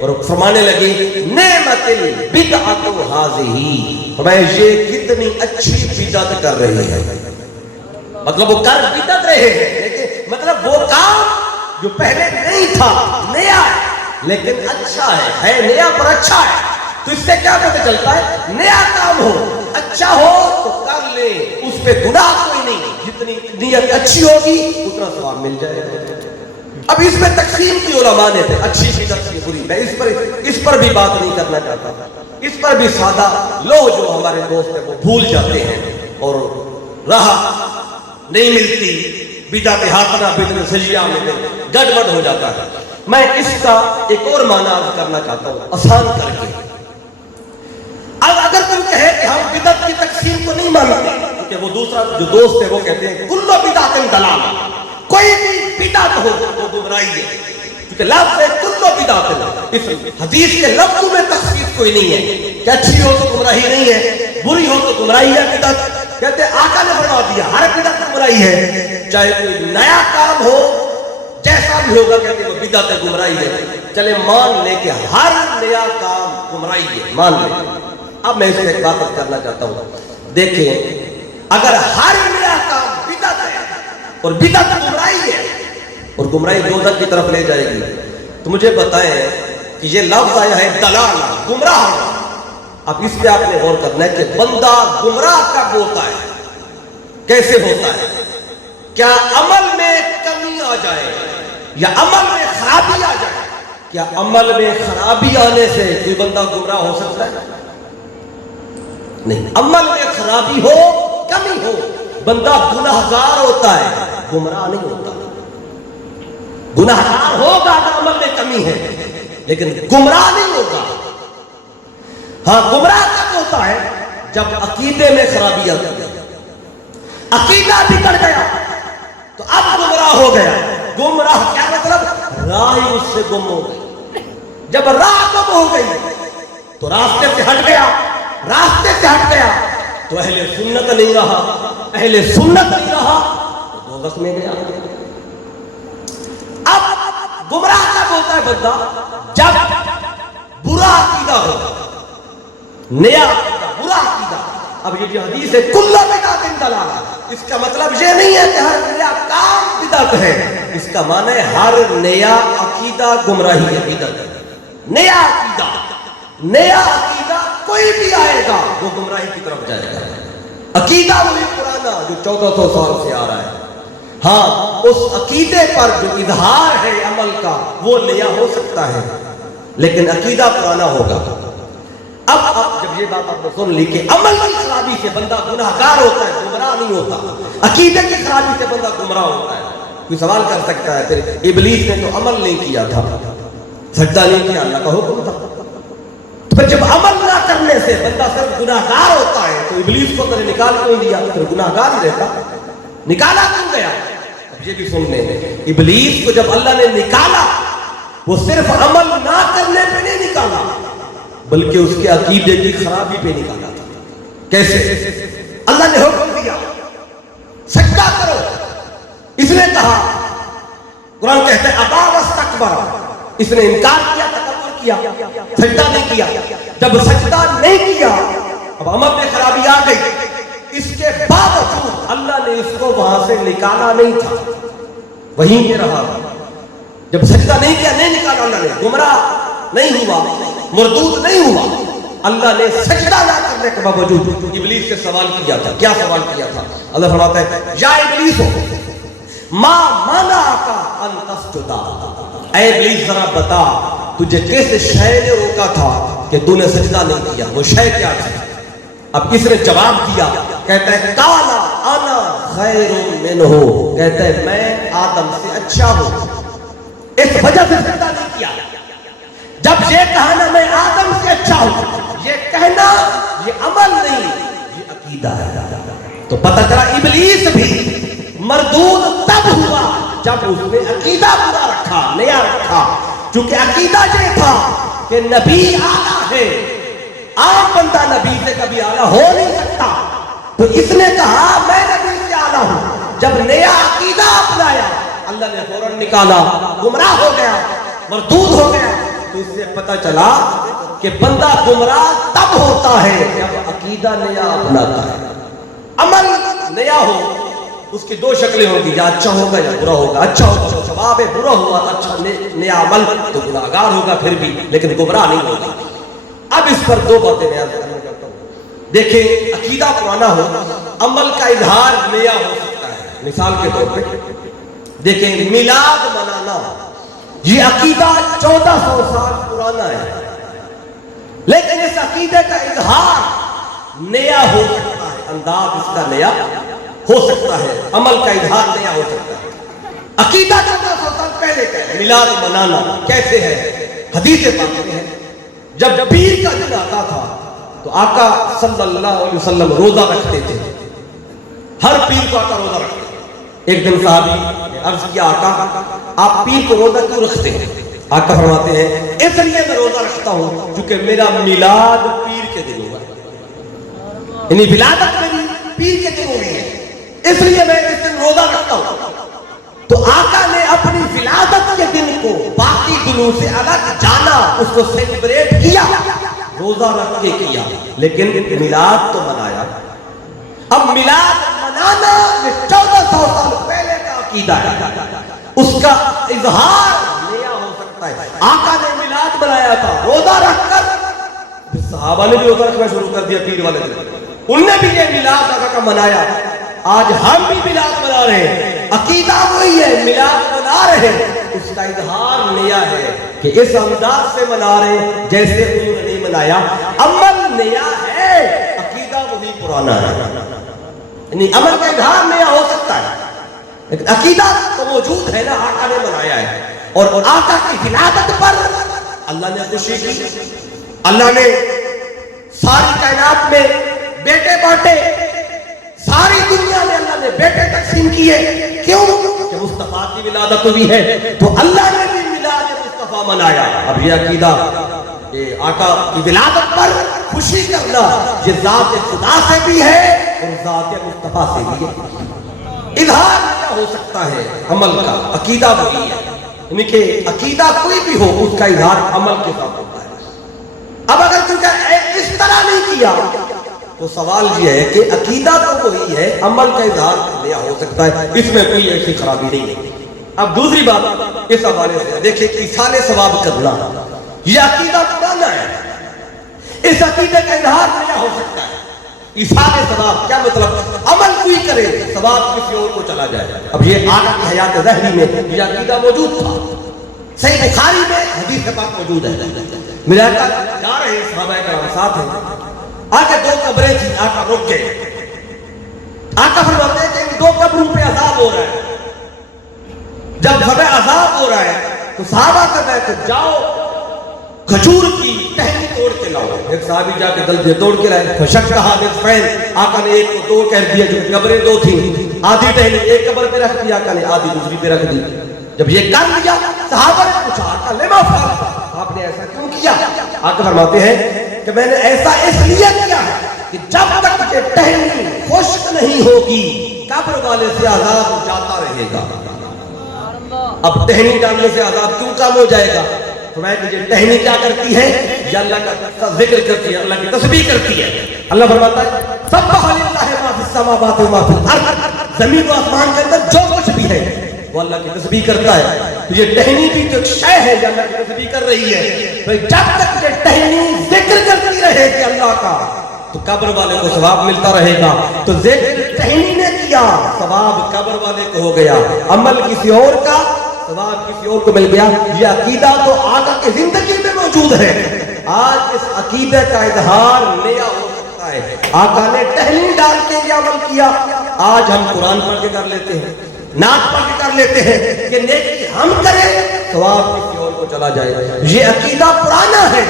اور فرمانے لگی نعمت البدعۃ ھذہ، فرمایا یہ کتنی اچھی بدعت کر رہی ہے۔ مطلب وہ کر بدعت رہے ہیں، لیکن مطلب وہ کام جو پہلے نہیں تھا نیا ہے لیکن اچھا ہے نیا پر اچھا ہے۔ تو اس سے کیا پتہ چلتا ہے نیا کام ہو، اچھا ہو تو کر لے، اس پہ گناہ کوئی نہیں، جتنی نیت اچھی ہوگی اتنا ثواب مل جائے گا۔ اب اس میں تقسیم کی علماء نے اچھی بدعت کی بری، میں اس پر بھی بات نہیں کرنا چاہتا، اس پر بھی سادہ لوگ جو ہمارے دوست ہیں وہ بھول جاتے ہیں اور راہ نہیں ملتی، بدعت حسنہ بدعت سیئہ میں گڑبڑ ہو جاتا ہے۔ میں اس کا ایک اور معنی عرض کرنا چاہتا ہوں آسان کر کے۔ اب اگر تم کہے کہ ہم بدعت کی تقسیم کو نہیں مانتے، کیونکہ وہ دوسرا جو دوست ہے وہ کہتے ہیں کل بدعت ضلالہ، کوئی بھی بدعت ہو وہ گمراہی ہے، کیونکہ لفظ ہے کل بدعت، اس حدیث کے لفظوں میں تخصیص کوئی نہیں ہے کہ اچھی ہو تو گمراہی نہیں ہے، بری ہو تو گمراہی ہے بدعت۔ کہتے ہیں آقا نے فرما دیا ہر بدعت گمراہی ہے، چاہے کوئی نیا کام ہو جیسا بھی ہوگا، کہتے ہیں وہ بدعت گمراہی ہے۔ چلے مان لیں کہ ہر نیا کام گمراہی ہے، مان لیں۔ اب میں اس میں ایک بات کرنا چاہتا ہوں، دیکھیں اگر ہر نیا کام بدعت ہے اور بدعت گمراہی ہے اور گمراہی دوزخ کی طرف لے جائے گی، تو مجھے بتائیں کہ یہ لفظ آیا ہے دلال، گمراہ ہونا۔ اب اس پہ آپ نے غور کرنا ہے کہ بندہ گمراہ کب ہوتا ہے، کیسے ہوتا ہے؟ کیا عمل میں کمی آ جائے یا عمل میں خرابی آ جائے؟ کیا عمل میں خرابی آنے سے کوئی بندہ گمراہ ہو سکتا ہے؟ نہیں، عمل میں خرابی ہو، کمی ہو، بندہ گناہگار ہوتا ہے، گمراہ نہیں ہوتا۔ گناہگار ہوگا اگر عمل میں کمی ہے لیکن گمراہ نہیں ہوگا۔ ہاں گمراہ کب ہوتا ہے؟ جب عقیدے میں خرابی آتی ہے، عقیدہ بگڑ گیا تو اب گمراہ ہو گیا۔ گمراہ کیا مطلب؟ راہ ہی اس سے گم ہو گئی۔ جب راہ گم ہو گئی تو راستے سے ہٹ گیا، راستے سے ہٹ گیا تو اہل سنت نہیں رہا، اہل سنت نہیں رہا تو دوزخ میں گیا۔ اب گمراہ کب ہوتا ہے بندہ؟ جب برا عقیدہ ہو، نیا عقیدہ، برا عقیدہ۔ اب یہ جو حدیث ہے کل بدعت ضلالہ، اس کا مطلب یہ نہیں ہے کہ ہر نیا کام بدعت ہے، اس کا معنی ہے ہر نیا عقیدہ گمراہی ہے، بدعت ہے۔ نیا عقیدہ، نیا عقیدہ کوئی بھی آئے گا وہ گمراہی کی طرف جائے گا۔ عقیدہ وہی پرانا جو 1400 سال سے آ رہا ہے، ہاں اس عقیدے پر جو اظہار ہے عمل کا وہ نیا ہو سکتا ہے لیکن عقیدہ پرانا ہوگا۔ اب جب یہ بات آپ نے سن لی کہ عمل کی خرابی سے بندہ گناہگار ہوتا ہے، گمراہ نہیں ہوتا، عقیدے کی خرابی سے بندہ گمراہ ہوتا ہے. کوئی سوال کر سکتا ہے پھر ابلیس نے تو عمل نہیں کیا تھا، سجدہ نہیں کیا، اللہ کا حکم تھا. پھر جب عمل نہ کرنے سے بندہ صرف گناہگار ہوتا ہے تو ابلیس کو تو نکال کیوں دیا؟ پھر گناہگار ہی رہتا، نکالا کیوں گیا؟ اب یہ بھی سن لیں، ابلیس کو جب اللہ نے نکالا وہ صرف عمل نہ کرنے پہ نہیں نکالا بلکہ اس کے عقیدے کی خرابی پہ نکالا تھا. کیسے؟ اللہ نے حکم دیا سجدہ کرو، اس نے کہا، قرآن کہتے ہیں ابا واستکبر، اس نے انکار کیا، تکبر کیا، سجدہ نہیں کیا. جب سجدہ نہیں کیا اب عمل میں خرابی آ گئی، اس کے باوجود اللہ نے اس کو وہاں سے نکالا نہیں تھا، وہیں پہ رہا. جب سجدہ نہیں کیا، نہیں نکالا اللہ نے، گمراہ نہیں ہوا، مردود نہیں ہوا. اللہ نے سجدہ نہ کرنے کے باوجود ابلیس سے سوال کیا تھا. کیا سوال کیا تھا؟ اللہ فرماتا ہے یا ابلیس ما منعک ان تسجد، اے ابلیس ذرا بتا تجھے کس شے نے روکا تھا کہ تو نے سجدہ نہیں کیا؟ وہ شے کیا تھی؟ اب کس نے جواب دیا؟ کہتا ہے قال انا خیر منہ، کہتا ہے میں آدم سے اچھا ہوں، اس وجہ سے سجدہ نہیں کیا. جب یہ کہا نا میں آدم سے اچھا ہوں، یہ کہنا یہ عمل نہیں، یہ عقیدہ ہے. تو پتہ چلا ابلیس بھی مردود تب ہوا جب اس نے عقیدہ برا رکھا، نیا رکھا. چونکہ عقیدہ یہ تھا کہ نبی اعلیٰ ہے، عام بندہ نبی سے کبھی اعلیٰ ہو نہیں سکتا، تو اس نے کہا میں نبی سے اعلیٰ ہوں. جب نیا عقیدہ اپنایا اللہ نے فوراً نکالا، گمراہ ہو گیا، مردود ہو گیا. تو اس سے پتہ چلا کہ بندہ گمراہ تب ہوتا ہے جب عقیدہ نیا اپناتا ہے. عمل نیا ہو اس کی دو شکلیں ہوں گی، یا اچھا ہوگا یا برا ہوگا. اچھا ہوگا تو ثواب ہے، برا ہوا اچھا نیا عمل تو گناہگار ہوگا پھر بھی، لیکن گمراہ نہیں ہوگا. اب اس پر دو باتیں بیان کرنا چاہتا ہوں. دیکھیں عقیدہ پرانا ہو، عمل کا اظہار نیا ہو سکتا ہے. مثال کے طور پہ دیکھیں میلاد منانا، یہ عقیدہ 1400 سال پرانا ہے، لیکن اس عقیدے کا اظہار نیا ہو سکتا ہے، انداز اس کا نیا ہو سکتا ہے، عمل کا اظہار نیا ہو سکتا ہے. عقیدہ 1400 سال پہلے کا ہے میلاد منانا. کیسے ہے؟ حدیث پاک میں ہے جب پیر کا دن آتا تھا تو آقا صلی اللہ علیہ وسلم روزہ رکھتے تھے. ہر پیر کو آقا روزہ رکھتے. ایک دن صحابی نے عرض کیا آقا آپ پیر کو روزہ کیوں رکھتے ہیں؟ آقا فرماتے ہیں اس لیے میں روزہ رکھتا ہوں کیونکہ میرا میلاد پیر کے دن ہوا ہے، یعنی ولادت میری پیر کے دن ہوئی ہے، اس لیے میں اس دن روزہ رکھتا ہوں. تو آقا نے اپنی ولادت کے دن کو باقی دنوں سے الگ جانا، اس کو سیلیبریٹ کیا، روزہ رکھ کے کیا، لیکن میلاد تو منایا. اب میلاد منانا یہ 1400 سال پہلے کا عقیدہ ہے، اس کا اظہار نیا ہو سکتا ہے. آقا نے میلاد منایا تھا روزہ رکھ کر، صحابہ نے بھی روزہ رکھنا شروع کر دیا پیر والے دن، انہوں نے بھی یہ میلاد آقا کا منایا. آج ہم بھی میلاد منا رہے ہیں، عقیدہ وہی ہے، میلاد منا رہے ہیں، اس کا اظہار نیا ہے کہ اس انداز سے منا رہے ہیں جیسے انہوں نے نہیں منایا. عمل نیا ہے، عقیدہ وہی پرانا ہے. یعنی عمل کا اظہار نیا ہو سکتا ہے لیکن عقیدہ تو موجود ہے نا، آقا نے منایا ہے. اور آقا کی ولادت پر اللہ نے خوشی کی، اللہ نے ساری کائنات میں بیٹے بانٹے، ساری دنیا میں اللہ نے بیٹے تقسیم کیے. کیوں؟ کہ مصطفیٰ کی ولادت ہوئی ہے تو اللہ نے بھی میلاد مصطفیٰ منایا. اب یہ عقیدہ یہ آقا کی ولادت پر خوشی کرنا یہ ذات خدا سے بھی ہے اور ذات مصطفیٰ سے بھی ہے. اظہار نیا ہو سکتا ہے عمل کا، عقیدہ وہی ہے. یعنی کہ عقیدہ کوئی بھی ہو اس کا اظہار عمل کے ساتھ ہوتا ہے. اب اگر تم اس طرح نہیں کیا تو سوال یہ ہے کہ عقیدہ تو وہی ہے، عمل کا اظہار نیا ہو سکتا ہے، اس میں کوئی ایسی خرابی نہیں ہے. اب دوسری بات اس حوالے سے دیکھیں کہ ایصال ثواب کرنا یہ عقیدہ پرانا ہے، اس عقیدے کا اظہار نیا ہو سکتا ہے. ایصال ثواب کیا مطلب؟ عمل کوئی کرے ثواب کسی اور کو چلا جائے. اب یہ آقا کی حیات ظاہری میں یہ عقیدہ موجود تھا، صحیح بخاری میں حدیث پاک موجود ہے، میرے آقا جا رہے ہیں، صحابہ کرام ساتھ ہیں، آگے دو قبریں تھیں، آقا رک گئے۔ آقا فرماتے ہیں کہ ان دو قبروں پہ عذاب ہو رہا ہے۔ جب ہمیں عذاب ہو رہا ہے تو صحابہ کہتے ہیں کہ جاؤ کھجور کی ٹہنی توڑ کے لاؤ۔ ایک صحابی جا کے دلجے توڑ کے لائے، فشقھا نصفین، آقا نے ایک کو توڑ کر دیا، جو قبریں دو تھیں، آدھی ٹہنی ایک قبر پہ رکھ دی، آقا نے آدھی دوسری پہ رکھ دی۔ جب یہ کر لیا صحابہ نے پوچھا آقا لما فعلت، آپ نے ایسا کیوں کیا؟ آقا فرماتے ہیں کہ میں نے ایسا اس لیے کیا ہے کہ جب تک یہ ٹہنی خشک نہیں ہوگی قبر والے سے عذاب جاتا رہے گا۔ اب ٹہنی ڈالنے سے عذاب کیوں کم ہو جائے گا؟ فرمایا کہ یہ ٹہنی کیا کرتی ہے؟ یہ اللہ کا ذکر کرتی ہے، اللہ کی تسبیح کرتی ہے۔ اللہ فرماتا ہے سبح للہ ما فی السماوات و ما فی الارض، زمین و آسمان کے اندر جو کچھ بھی ہے وہ اللہ کی تسبیح کرتا ہے۔ یہ ٹہنی بھی جو شے ہے جو اللہ کی تسبیح کر رہی ہے، تو جب تک یہ ٹہنی ذکر کرتی رہے گی اللہ کا تو قبر والے کو ثواب ملتا رہے گا۔ تو ذکر ٹہنی نے کیا، ثواب قبر والے کو ہو گیا، عمل کسی اور کا، ثواب کسی اور کو مل گیا۔ یہ عقیدہ تو آقا کی زندگی میں موجود ہے۔ آج اس عقیدے کا اظہار نیا ہو سکتا ہے۔ آقا نے ٹہنی ڈال کے یہ عمل کیا، آج ہم قرآن پڑھ کے کر لیتے ہیں، نعت پڑھ کے کر لیتے ہیں کہ نیکی ہم کریں ثواب کسی اور کو چلا جائے۔ یہ عقیدہ پرانا ہے،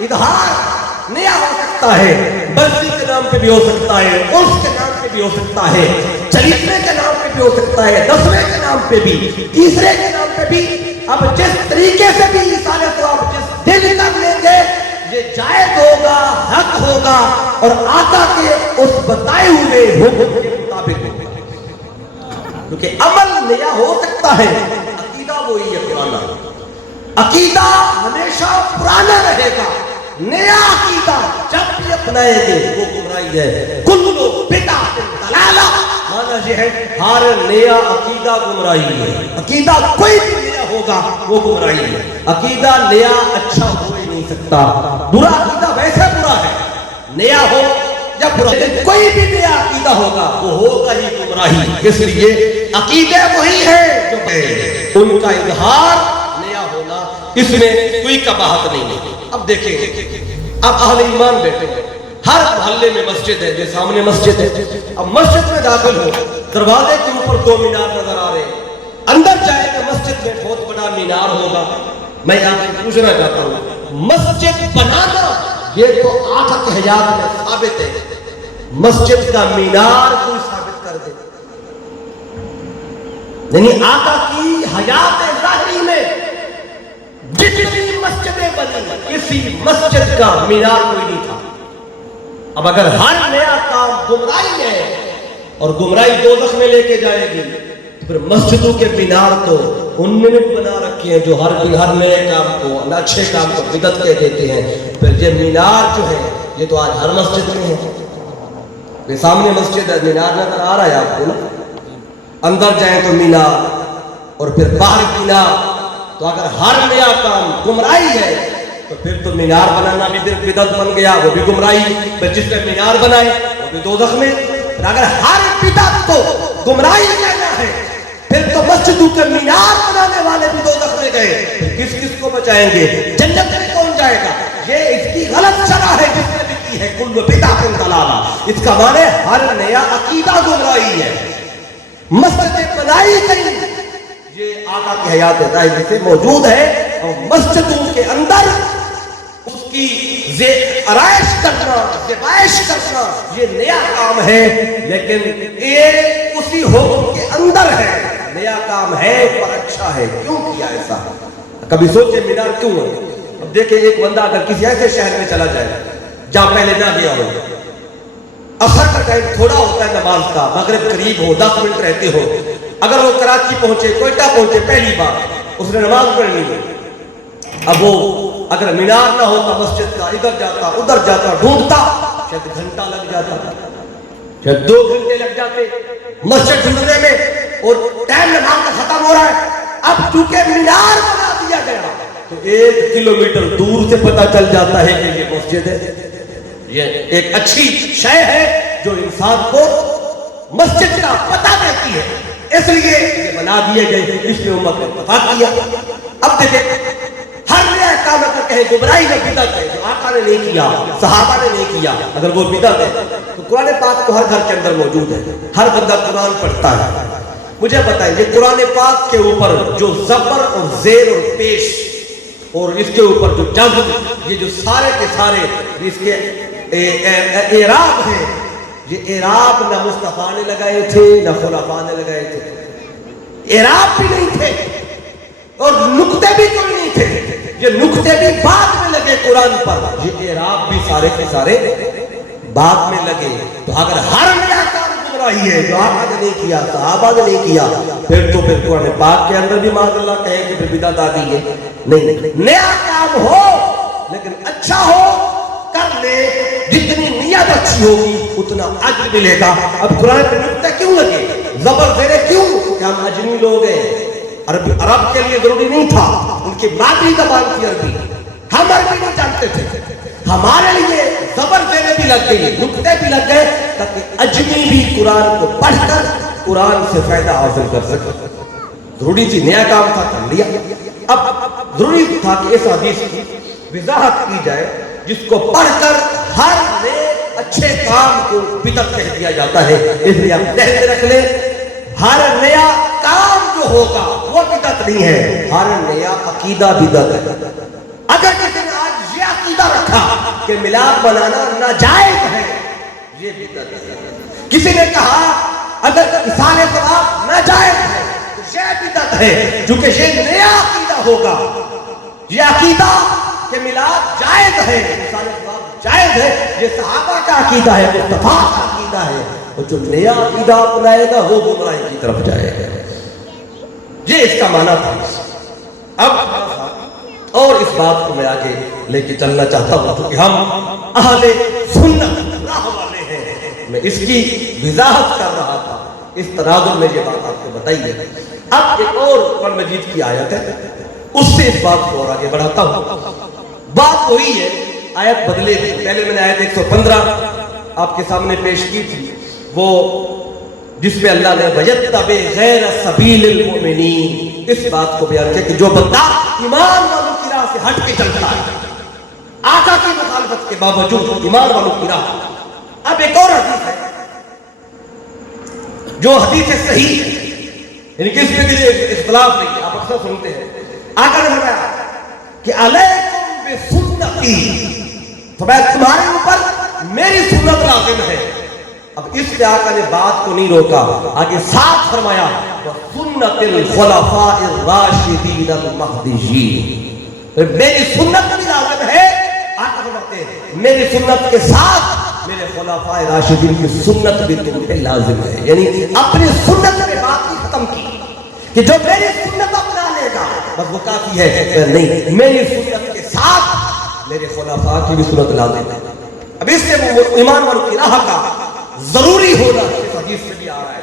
اظہار نیا ہو سکتا ہے، برسی کے نام پہ بھی ہو سکتا ہے، عرس کے نام پہ بھی ہو سکتا ہے، چلیسویں کے نام پہ بھی ہو سکتا ہے، 10ویں کے نام پہ بھی، تیسرے کے نام پہ بھی۔ اب جس طریقے سے بھی انسان ثواب جس دل کر لیں گے یہ جائز ہوگا، حق ہوگا اور آقا کے اس بتائے ہوئے حکم کے مطابق ہوگا، کیونکہ عمل نیا ہو سکتا ہے، عقیدہ وہی ہے پرانا۔ عقیدہ ہمیشہ پرانا رہے گا، نیا عقیدہ جب بھی اپنائیں گے وہ گمراہی ہے۔ کل بدعۃ ضلالہ، معنی یہ ہے ہر نیا عقیدہ گمراہی ہے۔ عقیدہ کوئی بھی نیا ہوگا وہ گمراہی ہے۔ عقیدہ نیا اچھا ہو ہی نہیں سکتا، برا عقیدہ ویسے برا ہے، نیا ہو یا برا، لیکن کوئی بھی نیا عقیدہ ہوگا وہ ہوگا ہی گمراہی۔ اس لیے عقیدے وہی ہے جو ان کا اظہار نیا ہونا، اس میں کوئی قباحت نہیں ہے۔ اب دیکھیں، اب اہل ایمان بیٹھے ہیں، ہر محلے میں مسجد ہے، جو سامنے مسجد ہے، اب مسجد میں داخل ہو، دروازے کے اوپر دو مینار نظر آ رہے ہیں، اندر جائے کہ مسجد میں بہت بڑا مینار ہوگا۔ میں آپ سے پوچھنا چاہتا ہوں، مسجد بنانا یہ تو آقا کی حیات میں ثابت ہے، مسجد کا مینار کوئی ثابت کر دے، یعنی آقا کی حیات ظاہری میں جتنی مسجدیں بنی کسی مسجد کا مینار کوئی نہیں تھا۔ اب اگر ہر نیا کام گمراہی ہے اور گمراہی دوزخ میں لے کے جائے گی تو پھر مسجدوں کے مینار تو ان نے بھی بنا رکھے ہیں جو ہر نئے کام کو، اچھے کام کو بدعت کہہ دیتے ہیں۔ پھر یہ مینار جو ہے یہ تو آج ہر مسجد میں ہے، یہ سامنے مسجد ہے، مینار نظر آ رہا ہے آپ کو نا، اندر جائیں تو مینار اور پھر باہر مینار۔ تو اگر ہر نیا کام گمراہی ہے تو پھر تو مینار بنانا بھی پھر بدعت بن گیا، وہ بھی گمراہی، پھر جس نے مینار بنائے وہ بھی دوزخ میں۔ پھر اگر ہر بدعت کو گمراہی کہنا ہے پھر تو مسجدوں کے مینار بنانے والے بھی دوزخ میں گئے، پھر کس کس کو بچائیں گے؟ جنت میں کون جائے گا؟ یہ اس کی غلط شرح ہے جس نے بھی کی ہے، کل بدعۃ ضلالہ۔ اس کا معنی ہر نیا عقیدہ گمراہی ہے۔ مسجد بنائی گئی یہ آقا کی حیات ظاہری سے موجود ہے، اور مسجدوں کے اندر اس کی آرائش کرنا، زیبائش کرنا یہ نیا کام ہے، لیکن یہ اسی حکم کے اندر ہے، نیا کام ہے پر اچھا ہے۔ کیوں کیا ایسا؟ کبھی سوچے مینار کیوں ہے؟ اب دیکھیں ایک بندہ اگر کسی ایسے شہر میں چلا جائے جہاں پہلے نہ گیا ہو، اثر کا ٹائم تھوڑا ہوتا ہے نماز کا، مغرب قریب ہو، 10 منٹ رہتے ہو، اگر وہ کراچی پہنچے، کوئٹہ پہنچے، پہلی بار اس نے نماز پڑھنی ہے، اب وہ اگر مینار نہ ہوتا مسجد کا، ادھر جاتا ادھر جاتا ڈھونڈتا، شاید گھنٹہ لگ جاتا، شاید 2 گھنٹے لگ جاتے مسجد ڈھونڈنے میں، اور ٹائم نماز کا ختم ہو رہا ہے۔ اب چونکہ مینار بنا دیا گیا تو 1 کلومیٹر دور سے پتہ چل جاتا ہے کہ یہ مسجد ہے۔ یہ ایک اچھی شے ہے جو انسان کو مسجد کا پتہ دیتی ہے، اس لیے یہ بنا دیے گئے، اس لیے امت نے اتفاق کیا۔ اب دیکھیں ہر نیا کام اگر کہیں گمراہی کا بدعت ہے جو آقا نے نہیں کیا، صحابہ نے نہیں کیا، اگر وہ بدعت ہے تو قرآن پاک تو ہر گھر کے اندر موجود ہے، ہر بندہ قرآن پڑھتا ہے۔ مجھے بتائیں یہ قرآن پاک کے اوپر جو زبر اور زیر اور پیش اور اس کے اوپر جو جذب، یہ جو سارے کے سارے اس کے اعراب ہیں، یہ اعراب نہ مصطفیٰ نے لگائے تھے نہ خلفاء نے لگائے تھے، اعراب بھی نہیں تھے اور نقطے بھی کوئی نہیں تھے، یہ نقطے بھی بعد میں لگے قرآن پر، یہ اعراب بھی سارے کے سارے بعد میں لگے۔ تو اگر ہر نیا کام گمراہی ہے جو آقا نے نہیں کیا، صحابہ نے نہیں کیا، پھر تو پھر قرآن پاک کے اندر بھی معاذ اللہ کہے کہ پھر بدعت آ گئی ہے۔ نہیں، نیا کام ہو لیکن اچھا ہو، کر لے، جتنی نیت اچھی ہوگی اتنا اجر ملے گا۔ اب قرآن پہ نقطے کیوں لگے، زبر زیرے کیوں؟ کہ ہم اجمی لوگ ہیں، عرب کے لیے ضروری نہیں تھا، ان کی مادری زبان تھی عربی، ہم عربی نہیں جانتے تھے، ہمارے لیے زبر زیرے بھی لگ گئی، نقطے بھی لگ گئے تاکہ اجمی بھی قرآن کو پڑھ کر قرآن سے فائدہ حاصل کر سکے۔ ضروری تھی، نیا کام تھا، کر لیا۔ اب ضروری تھا کہ اس حدیث کی وضاحت کی جائے جس کو پڑھ کر ہر نئے اچھے کام کو بدعت کہہ دیا جاتا ہے، اس لیے آپ ذہن میں رکھ لیں، ہر نیا کام جو ہوگا وہ بدعت نہیں ہے، ہر نیا عقیدہ بدعت ہے۔ اگر کسی نے آج یہ عقیدہ رکھا کہ میلاد منانا ناجائز ہے، یہ بدعت ہے۔ کسی نے کہا اگر اصالہ ثواب ناجائز ہے تو یہ بدعت ہے، کیونکہ یہ نیا عقیدہ ہوگا۔ یہ عقیدہ کہ میلاد جائز ہے، اصالہ ثواب جائز ہے، یہ صحابہ کا عقیدہ ہے، مصطفیٰ کا عقیدہ ہے، اور جو نیا عقیدہ اپنائے گا وہ گمراہی کی طرف جائے گا۔ یہ اس کا معنی تھا۔ اب اور اس بات کو میں آگے لے کے چلنا چاہتا ہوں کیونکہ ہم اہل سنت راہ والے ہیں، میں اس کی وضاحت کر رہا تھا، اس تناظر میں یہ بات آپ کو بتائی ہے۔ اب ایک اور قرآن مجید کی آیت ہے، اس سے اس بات کو اور آگے بڑھاتا ہوں۔ بات وہی ہے، آیت بدلے گی۔ پہلے میں نے آیت 115 آپ کے سامنے پیش کی تھی، وہ جس میں اللہ نے وَيَتَّبِعْ غَيْرَ سَبِيلِ الْمُؤْمِنِينَ، اس بات کو بیان کیا کہ جو بندہ ایمان والوں کی راہ سے ہٹ کے چلتا ہے، آقا کی مخالفت کے باوجود ایمان والوں کی راہ۔ اب ایک اور حدیث ہے جو حدیث صحیح ہے، یعنی کہ اس پہ کسی اختلاف نہیں ہے، آپ اکثر سنتے ہیں، آقا نے فرمایا کہ علیکم بسنتی، فرمایا تمہارے اوپر میری سنت لازم ہے۔ اب اس پہ آقا نے بات کو نہیں روکا، آگے ساتھ فرمایا وَسُنَّتِ الْخُلَفَاءِ الرَّاشِدِينَ الْمَهْدِيِّينَ، میری سنت بھی لازم ہے۔ آقا فرماتے ہیں میری سنت کے ساتھ میرے خلفاء راشدین کی سنت بھی تم پہ لازم ہے، یعنی اپنی سنت میں بات ہی ختم کی کہ جو میری سنت اپنا لے گا بس وہ کافی ہے، نہیں، میری سنت کے ساتھ میرے خلفاء کی بھی سنت لازم ہے۔ اب اس سے ایمان والوں کی راہ کا ضروری ہونا اس حدیث سے بھی آ رہا ہے۔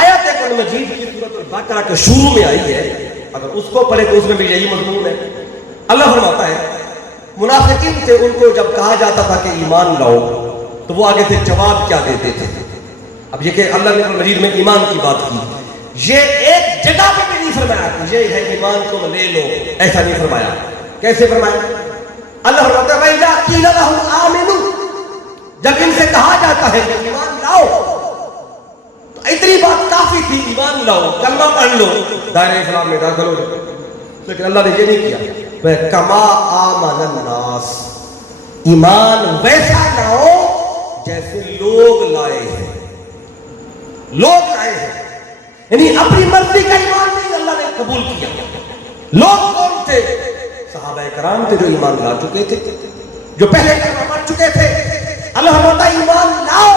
آیت قرآن مجید کی سورۃ البقرہ کے شروع میں آئی ہے، اگر اس کو پڑھے تو اس میں بھی یہی مضمون ہے۔ اللہ فرماتا ہے منافقین سے ان کو جب کہا جاتا تھا کہ ایمان لاؤ تو وہ آگے سے جواب کیا دیتے تھے۔ اب یہ کہ اللہ نے قرآن مجید میں ایمان کی بات کی، یہ ایک جگہ پہ بھی نہیں فرمایا کہ یہ ہے ایمان تم لے لو، ایسا نہیں فرمایا۔ کیسے فرمایا؟ اللہ فرماتا ہے وَإِذَا قِيلَ لَهُمْ آمِنُوا، جب ان سے کہا جاتا ہے کہ ایمان لاؤ تو اتنی بات کافی تھی، ایمان لاؤ، کلمہ پڑھ لو، دائرہ اسلام میں داخل ہو جاؤ، لیکن اللہ نے یہ نہیں کیا۔ وَكَمَا آمَنَ النَّاسِ، ایمان ویسا لاؤ جیسے لوگ لائے ہیں، لوگ لائے ہیں، یعنی اپنی مرضی کا ایمان نہیں اللہ نے قبول کیا۔ لوگ کون تھے؟ صحابہ کرام تھے جو ایمان لا چکے تھے، جو پہلے کلمہ پڑھ چکے تھے۔ اللہ فرماتا ہے ایمان لاؤ،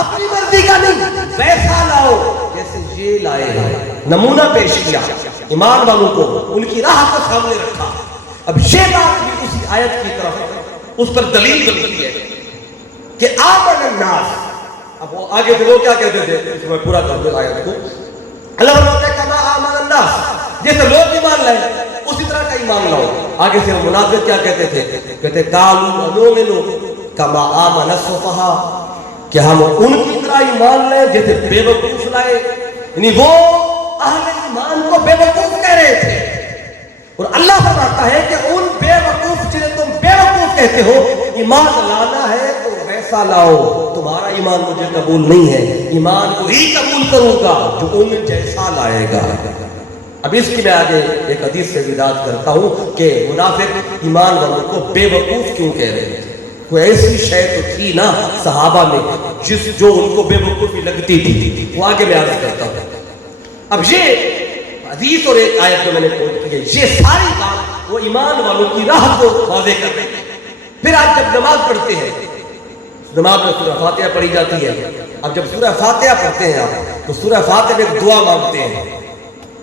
اپنی مرضی کا نہیں، ویسا لاؤ جیسے یہ لائے ہیں۔ نمونہ پیش کیا ایمان والوں کو، ان کی راہ کو سامنے رکھا۔ اب یہ بات بھی اسی آیت کی طرف اس پر دلیل بنتی ہے کہ آمن الناس۔ اب وہ آگے سے وہ کیا کہتے تھے، اس میں پورا کر دو آیت کو۔ اللہ فرماتا ہے کما آمن الناس، جیسے لوگ ایمان لائے اسی طرح کا ایمان لاؤ۔ آگے سے وہ منافق کیا کہتے تھے، کہتے قالوا نؤمن کما آمن السفہاء، کہ ہم ان کی طرح ایمان لیں جیسے بے وقوف لائے، یعنی وہ اہل ایمان کو بے وقوف کہہ رہے تھے۔ اور اللہ فرماتا ہے کہ ان بے وقوف جنہیں تم بے وقوف کہتے ہو، ایمان لانا ہے تو ویسا لاؤ، تمہارا ایمان مجھے قبول نہیں ہے، ایمان کو ہی قبول کروں گا جو ان جیسا لائے گا۔ اب اس کی میں آگے ایک حدیث سے وداعت کرتا ہوں کہ منافق ایمان والوں کو بے وقوف کیوں کہہ رہے ہیں۔ کوئی ایسی شے تو تھی نا صحابہ میں جو ان کو بے وقوفی لگتی تھی، وہ آگے میں عرض کرتا ہوں۔ اب یہ حدیث اور ایک آیت جو میں نے کوٹ کی ہے، یہ ساری بات وہ ایمان والوں کی راہ کو واضح کر رہے ہیں۔ پھر آپ جب نماز پڑھتے ہیں، نماز میں سورہ فاتحہ پڑھی جاتی ہے، اب جب سورہ فاتحہ پڑھتے ہیں آپ تو سورہ فاتحہ میں ایک دعا مانگتے ہیں۔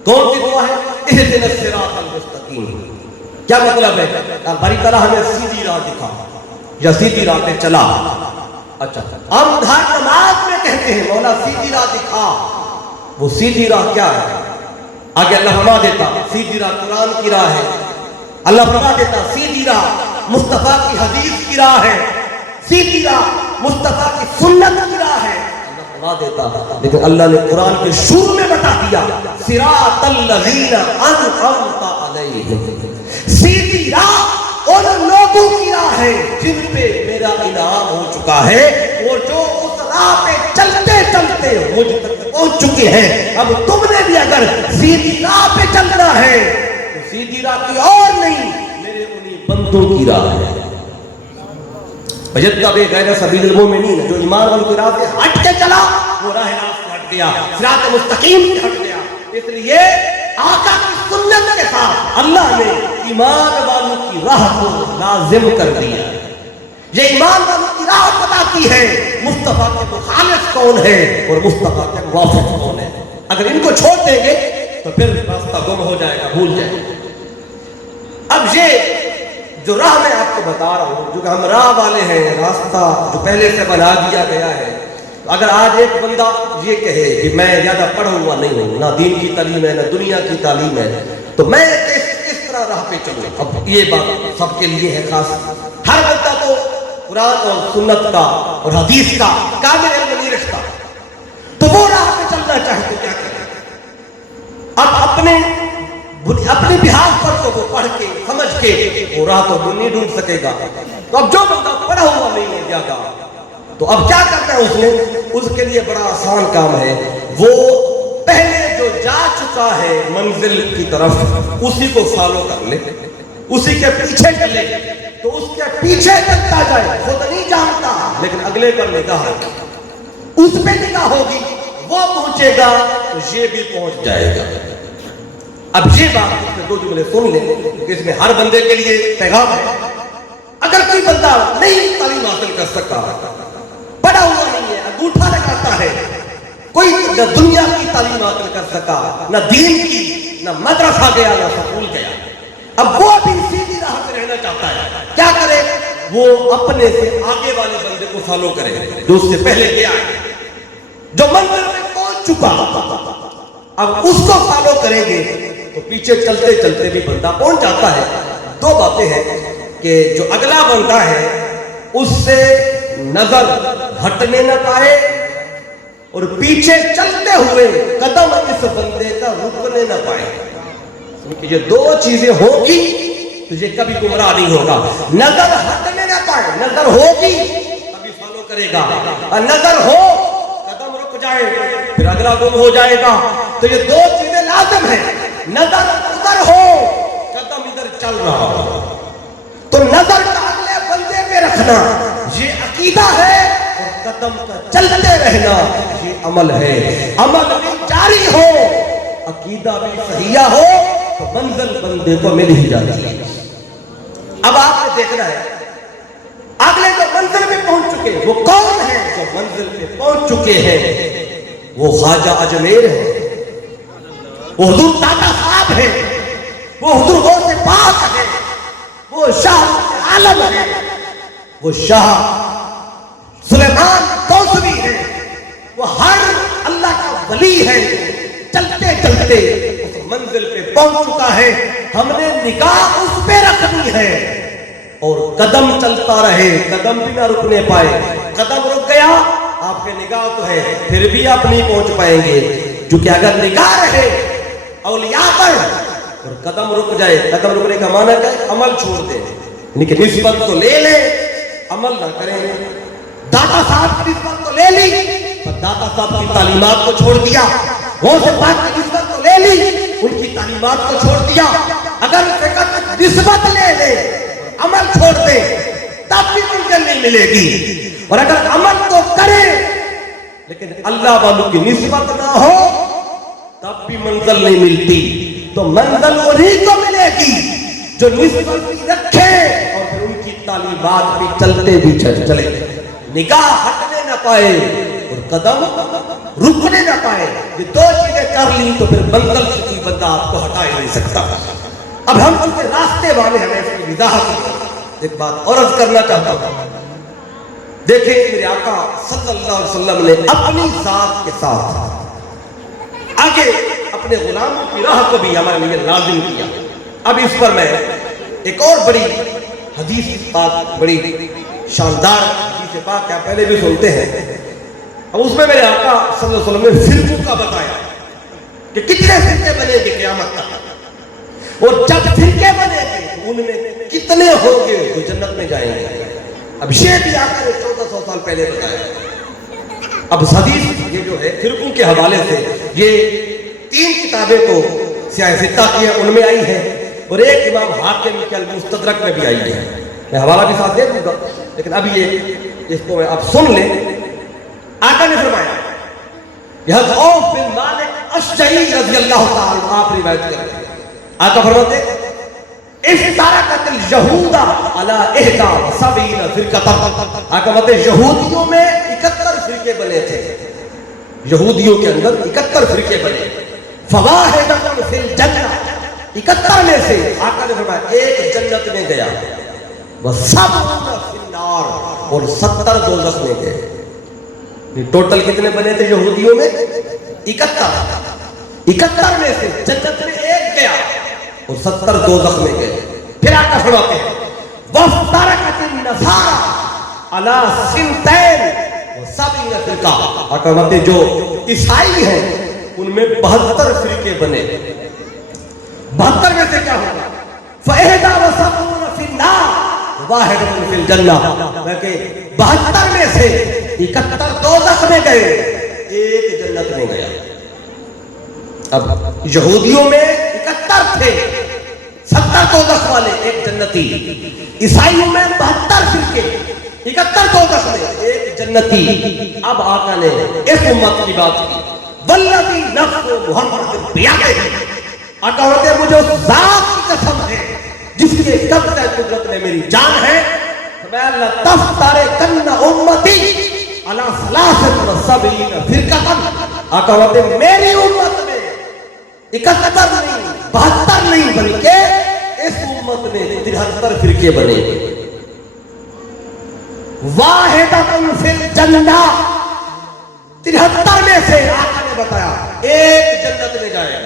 کون سی دعا ہے؟ اہدنا الصراط المستقیم۔ کیا مطلب ہے؟ باری تعالیٰ ہمیں سیدھی راہ دکھا یا سیدھی راہ پہ چلا۔ اچھا ہم ہر نماز میں کہتے ہیں مولا سیدھی راہ دکھا، وہ سیدھی راہ کیا ہے؟ آگے اللہ فرما دیتا سیدھی راہ قرآن کی راہ ہے، اللہ فرما دیتا سیدھی راہ مصطفیٰ کی حدیث کی راہ ہے، سیدھی راہ مصطفیٰ کی سنت کی راہ ہے، اللہ فرما دیتا۔ لیکن اللہ نے قرآن کے شروع میں بتا دیا صراط الذین انعمت علیہم، سیدھی راہ ان لوگوں کی راہ ہے جن پہ میرا انعام ہو چکا ہے، اور جو اس راہ پہ چلتے چلتے مجھ تک پہنچ چکے ہیں۔ اب تم نے بھی اگر سیدھی راہ پہ چلنا ہے تو سیدھی راہ کی اور نہیں، میرے انہی بندوں کی راہ ہے۔ وجدت غیر سبیل المؤمنین، جو ایمان والوں کی راہ سے ہٹ کے چلا وہ راہ راست سے ہٹ گیا، صراط مستقیم سے ہٹ گیا۔ اس لیے آقا کی سنت کے ساتھ اللہ نے ایمان والوں کی راہ کو لازم کر دیا۔ یہ ایمان والوں کی راہ بتاتی ہے مصطفیٰ کے مخالف کون ہے اور مصطفیٰ کے موافق کون ہے۔ اگر ان کو چھوڑ دیں گے تو پھر راستہ گم ہو جائے گا، بھول جائے گا۔ اب یہ جو راہ میں آپ کو بتا رہا ہوں، جو کہ ہم راہ والے ہیں، راستہ جو پہلے سے بنا دیا گیا ہے، اگر آج ایک بندہ یہ کہے کہ میں زیادہ پڑھا ہوا نہیں ہوں، نہ دین کی تعلیم ہے نہ دنیا کی تعلیم ہے، تو میں کس طرح راہ پہ چلوں؟ اب یہ بات سب کے لیے ہے خاص۔ ہر بندہ تو قرآن اور سنت کا اور حدیث کا کامل علم نہیں رکھتا، تو وہ راہ پہ چلنا چاہے تو کیا کرے؟ اب اپنے بحاث پر تو وہ پڑھ کے سمجھ کے وہ راہ تو نہیں ڈھونڈ سکے گا۔ تو اب جو بندہ پڑھا ہوا نہیں ہے زیادہ، تو اب کیا کرنا ہے اس نے؟ اس کے لیے بڑا آسان کام ہے، وہ پہلے جو جا چکا ہے منزل کی طرف اسی کو فالو کر لے، اسی کے پیچھے چلے، تو اس کے پیچھے چلتا جائے، خود نہیں جانتا لیکن اگلے پر نگاہ ہے، اس پہ نگاہ ہوگی، وہ پہنچے گا تو یہ بھی پہنچ جائے گا۔ اب یہ بات اس میں دو جملے سن لیں کہ اس میں ہر بندے کے لیے پیغام ہے۔ اگر کوئی بندہ نہیں تعلیم حاصل کر سکتا، پڑھا ہوا نہیں ہے، انگوٹھا لگاتا ہے، کوئی نہ دنیا کی تعلیم حاصل کر سکا، نہ دین کی، نہ مدرسہ گیا نہ سکول گیا، اب وہ بھی سیدھی راہ پہ رہنا چاہتا ہے، کیا کرے؟ وہ اپنے سے آگے والے بندے کو فالو کرے جو اس سے پہلے گیا ہے، جو منزل میں پہنچ چکا، اب اس کو فالو کریں گے تو پیچھے چلتے چلتے بھی بندہ پہنچ جاتا ہے۔ دو باتیں ہیں کہ جو اگلا بندہ ہے اس سے نظر ہٹنے نہ پائے اور پیچھے چلتے ہوئے قدم اس بندے کا رکنے نہ پائے، کیونکہ یہ دو چیزیں ہوگی تو یہ کبھی گمراہ نہیں ہوگا۔ نظر ہٹنے نہ پائے، نظر ہوگی تبھی فالو کرے گا، اور نظر ہو قدم رک جائے پھر اگلا گم ہو جائے گا۔ تو یہ دو چیزیں لازم ہیں، نظر ادھر ہو قدم ادھر چل رہا ہو، تو نظر کا اگلے بندے پہ رکھنا یہ عقیدہ ہے، اور قدم کا چلتے رہنا یہ عمل ہے۔ عمل بھی جاری ہو، عقیدہ بھی صحیح ہو تو منزل بندے کو مل ہی جاتی ہے۔ اب آپ نے دیکھنا ہے اگلے جو منزل پہ پہنچ چکے وہ کون ہیں؟ جو منزل پہ پہنچ چکے ہیں وہ خواجہ اجمیر ہے، وہ حضور داتا صاحب ہے، وہ حضور غوث پاک ہے، وہ شاہ عالم ہے، وہ شاہ سلیمان کوثری ہے، وہ ہر اللہ کا ولی ہے۔ چلتے چلتے اس منزل پہ پہنچ چکا ہے، ہم نے نگاہ اس پہ رکھنی ہے اور قدم چلتا رہے، قدم بھی نہ رکنے پائے۔ قدم رک گیا آپ کے نگاہ تو ہے پھر بھی آپ نہیں پہنچ پائیں گے، کیونکہ اگر نگاہ رہے اولیاء پر اور قدم رک جائے. قدم رکنے کا معنی کیا ہے؟ عمل چھوڑ دے. یعنی کہ نسبت تو لے لے, عمل نہ کریں. داتا صاحب کی نسبت تو لے لی, پر داتا صاحب کی تعلیمات کو چھوڑ دیا. غوث پاک کی نسبت تو لے لی, ان کی تعلیمات کو چھوڑ دیا. اگر فقط نسبت لے لے, عمل چھوڑ دے, تب بھی منزل نہیں ملے گی. اور اگر عمل تو کرے لیکن اللہ والوں کی نسبت نہ ہو, تب بھی منزل نہیں ملتی. تو منزل وہی کو ملے گی جو نسبت بھی رکھے اور پھر ان کی تعلیمات بھی چلتے بھی چلے, نگاہ ہٹنے نہ پائے اور قدم رکنے نہ پائے. یہ دو چیزیں کر لی تو پھر منزل سے کوئی بندہ آپ کو ہٹا ہی نہیں سکتا. اب ہم چونکہ راستے والے ہمیں اس کی وضاحت ایک بات اور عرض کرنا چاہتا ہوں. دیکھیں میرے آقا صلی اللہ علیہ وسلم نے اپنی ذات کے ساتھ آگے اپنے غلاموں کی راہ کو بھی ہمارے لیے لازم کیا. اب اس پر میں ایک اور بڑی حدیث پاک, بڑی شاندار حدیث پاک آپ پہلے بھی سنتے ہیں. اب اس میں میرے آقا صلی اللہ علیہ وسلم نے فرقوں کا بتایا کہ کتنے فرقے بنے گے قیامت تک, اور جب فرقے بنے گے ان میں کتنے ہوں گے جو جنت میں جائیں گے. اب یہ بھی آقا نے 1400 سال پہلے بتایا. اب حدیث یہ جو ہے فرقوں کے حوالے سے یہ 3 کتابیں تو سیاہ ستہ کی ہیں, ان میں آئی ہے, اور ایک امام حاکم کے المستدرک میں بھی آئی ہے. میں حوالہ بھی ساتھ دے دوں گا, لیکن اب یہ اس کو میں آپ سن لیں. آقا نے فرمایا, یہ عوف بن مالک اشجعی رضی اللہ تعالی آپ روایت کرتے ہیں. آقا فرماتے ہیں افترقت اليہود علی 71 فرقۃ. آقا فرماتے ہیں یہودیوں میں 71 فرقے بنے تھے. یہودیوں کے اندر 71 فرقے بنے. فواحدۃ فی الجنہ, 71 میں سے آقا نے فرمایا ایک جنت میں گیا. وسبعون فی النار, اور 70 دوزخ میں گئے. ٹوٹل کتنے بنے تھے یہودیوں میں؟ 71. 71 میں سے جنت میں ایک گیا اور 70 دوزخ میں گئے. پھر آقا فرماتے ہیں وَافْتَرَقَتِ النَّصَارَى عَلَىٰ 72 فرقہ. آقا فرماتے ہیں جو عیسائی ہیں ان میں 72 فرقے بنے. 72 میں سے کیا ہوگا؟ فَإِحْدَى فِي النَّارِ وَوَاحِدٌ فِي الْجَنَّةِ. کہ 72 میں سے 71 دوزخ میں گئے, ایک جنت میں گیا. اب یہودیوں میں 71 تھے, 70 دوزخ والے, ایک جنتی. عیسائیوں میں 72 فرقے, 71 دوزخ میں, ایک جنتی. اب آقا نے اس امت کی بات کی. والذی نفس محمد بیدہ, آقا کہتے ہیں مجھے اس ذات کی قسم ہے جس کے قبضہ قدرت میں میری جان ہے, تفترقن امتی علی 73 فرقۃ. آقا کہتے ہیں میری امت میں 71 نہیں 72 نہیں بلکہ اس امت میں 73 فرقے بنے. واحدۃ فی الجنہ, 73 میں سے آقا نے بتایا ایک جنت میں جائے گا.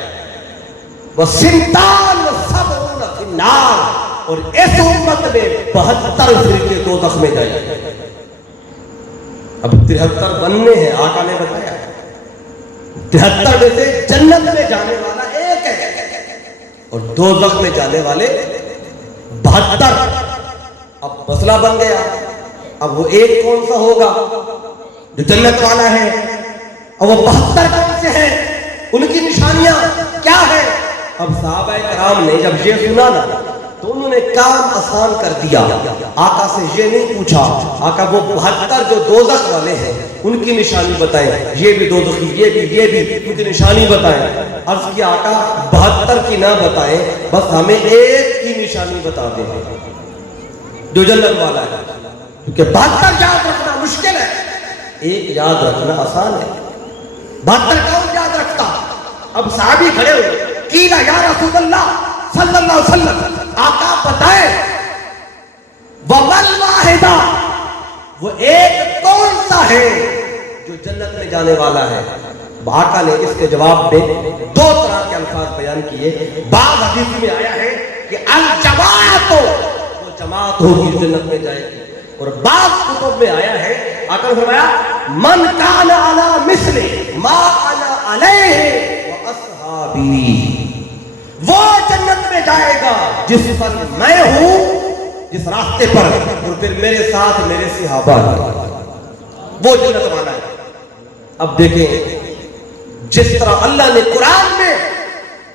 وَسِنْتَانُ سَبْعُونَ فِي النَّارِ, اور اس امت میں 72 فرقے دوزخ میں جائیں گے. اب 73 بننے ہیں, آقا نے بتایا 73 میں سے جنت میں جانے والا ایک ہے اور دوزخ میں جانے والے 72. اب مسئلہ بن گیا, اب وہ ایک کون سا ہوگا جو جنت والا ہے, اور وہ 72 کون سے ہیں, ان کی نشانیاں کیا ہے. اب صحابہ کرام نے جب یہ سنا نا تو انہوں نے کام آسان کر دیا. آقا سے یہ نہیں پوچھا آقا وہ 72 جو دوزخ والے ہیں ان کی نشانی بتائیں, یہ بھی دوزخی, یہ بھی ان کی نشانی بتائیں. عرض کیا آقا 72 کی نہ بتائیں, بس ہمیں ایک کی نشانی بتا دیں جو جنت والا ہے, کیونکہ 72 یاد رکھنا مشکل ہے, ایک یاد رکھنا آسان ہے. 72 کون یاد رکھتا. اب صحابی کھڑے ہوئے, قیل یا رسول اللہ صلی اللہ علیہ وسلم, آقا بتائے وَمَا الْوَاحِدَةُ, وہ ایک کون سا ہے جو جنت میں جانے والا ہے. آقا نے اس کے جواب میں 2 طرح کے الفاظ بیان کیے. بعض حدیث میں آیا ہے کہ الجماعت, وہ جماعت ہوگی جنت میں جائے گی, اور بعض کتب میں آیا ہے آقا نے فرمایا من کان علی مثل ما انا علیہ واصحابی, وہ جنت جائے گا جس پر میں ہوں، جس راستے پر، اور پھر میرے ساتھ میرے صحابہ، وہ جنت والا ہے۔ اب دیکھیں جس طرح اللہ نے قرآن میں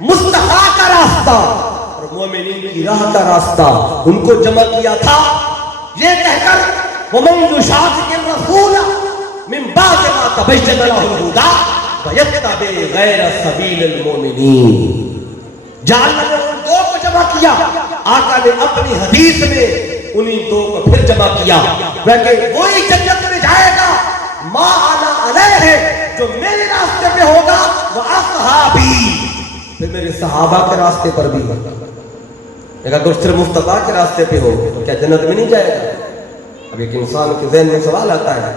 مصطفیٰ کا راستہ اور مومنین کی راہ کا راستہ ان کو جمع کیا تھا، یہ کہہ کر وَمَن يُشَاقِقِ الرَّسُولَ مِن بَعْدِ مَا تَبَيَّنَ لَهُ الْهُدَىٰ وَيَتَّبِعْ غَيْرَ سَبِيلِ الْمُؤْمِنِينَ۔ جعلنا نے ان دو کو جمع کیا، آقا نے اپنی حدیث میں انہی دو کو پھر جمع کیا، کہ وہی جنت میں جائے گا ما انا علیہ ہے، جو میرے راستے پہ ہوگا، وہ اصحابی، پھر میرے صحابہ کے راستے پر بھی ہوگا۔ اگر صرف مصطفیٰ کے راستے پہ ہو تو کیا جنت میں نہیں جائے گا؟ اب ایک انسان کے ذہن میں سوال آتا ہے،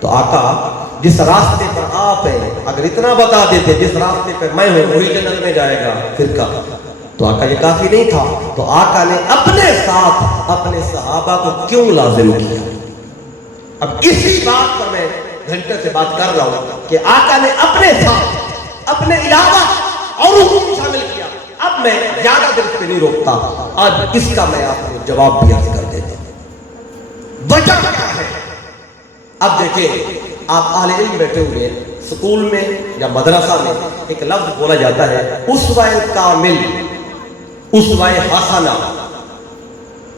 تو آقا جس راستے پر آپ ہیں اگر اتنا بتا دیتے جس راستے پر میں ہوں وہی جنت میں جائے گا، پھر کا تو آقا یہ کافی نہیں تھا، تو آقا نے اپنے ساتھ اپنے صحابہ کو کیوں لازم کیا؟ اب اسی بات پر میں گھنٹے سے بات کر رہا ہوں کہ آقا نے اپنے ساتھ اپنے علاوہ اور کو شامل کیا۔ اب میں زیادہ دیر پہ نہیں روکتا، آج اس کا میں آپ کو جواب بھی عرض کر دیتا ہوں۔ وجہ کیا ہے؟ اب دیکھیں آپ اہل علم بیٹھے ہوئے سکول میں یا مدرسہ میں ایک لفظ بولا جاتا ہے اسوہ کامل، اسوہ حسنہ۔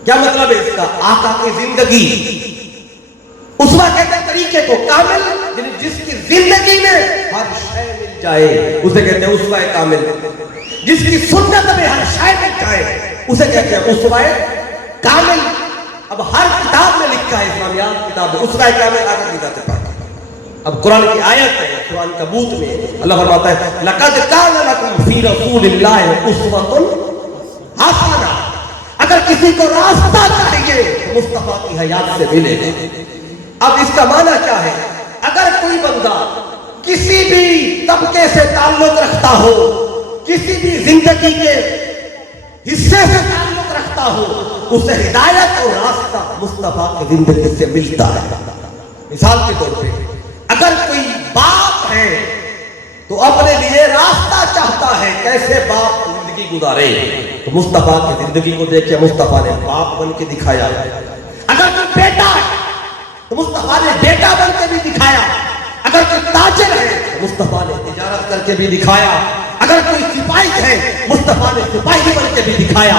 کیا مطلب ہے اس کا؟ آقا کی زندگی، اسوہ کہتے ہیں طریقے کو، کامل یعنی جس کی زندگی میں ہر شے مل جائے اسے کہتے ہیں اسوہ کامل، جس کی سنت میں ہر شے مل جائے اسے کہتے ہیں اسوہ کامل۔ اب ہر کتاب میں لکھا ہے، اسلامیات کتاب میں اسوہ کامل آقا کی ذات پاک۔ اب قرآن کی آیت ہے، قرآن کبوت میں اللہ فرماتا ہے لَقَدْ كَانَ لَكُمْ فِي رَسُولِ اللَّهِ أُسْوَةٌ حَسَنَةٌ۔ اگر کسی کو راستہ چاہیے تو مصطفیٰ کی حیات سے ملے گا۔ اب اس کا معنی کیا ہے؟ اگر کوئی بندہ کسی بھی طبقے سے تعلق رکھتا ہو، کسی بھی زندگی کے حصے سے تعلق رکھتا ہو، اسے ہدایت اور راستہ مصطفیٰ کی زندگی سے ملتا ہے۔ مثال کے طور پہ اگر کوئی باپ ہے تو اپنے لیے راستہ چاہتا ہے کیسے باپ زندگی گزارے، تو مصطفیٰ کی زندگی کو دیکھ کے مصطفیٰ نے باپ بن کے دکھایا۔ اگر کوئی بیٹا ہے تو مصطفیٰ نے بیٹا بن کے بھی دکھایا۔ اگر کوئی تاجر ہے تو مصطفیٰ نے تجارت کر کے بھی دکھایا۔ اگر کوئی سپاہی ہے مصطفیٰ نے سپاہی بن کے بھی دکھایا۔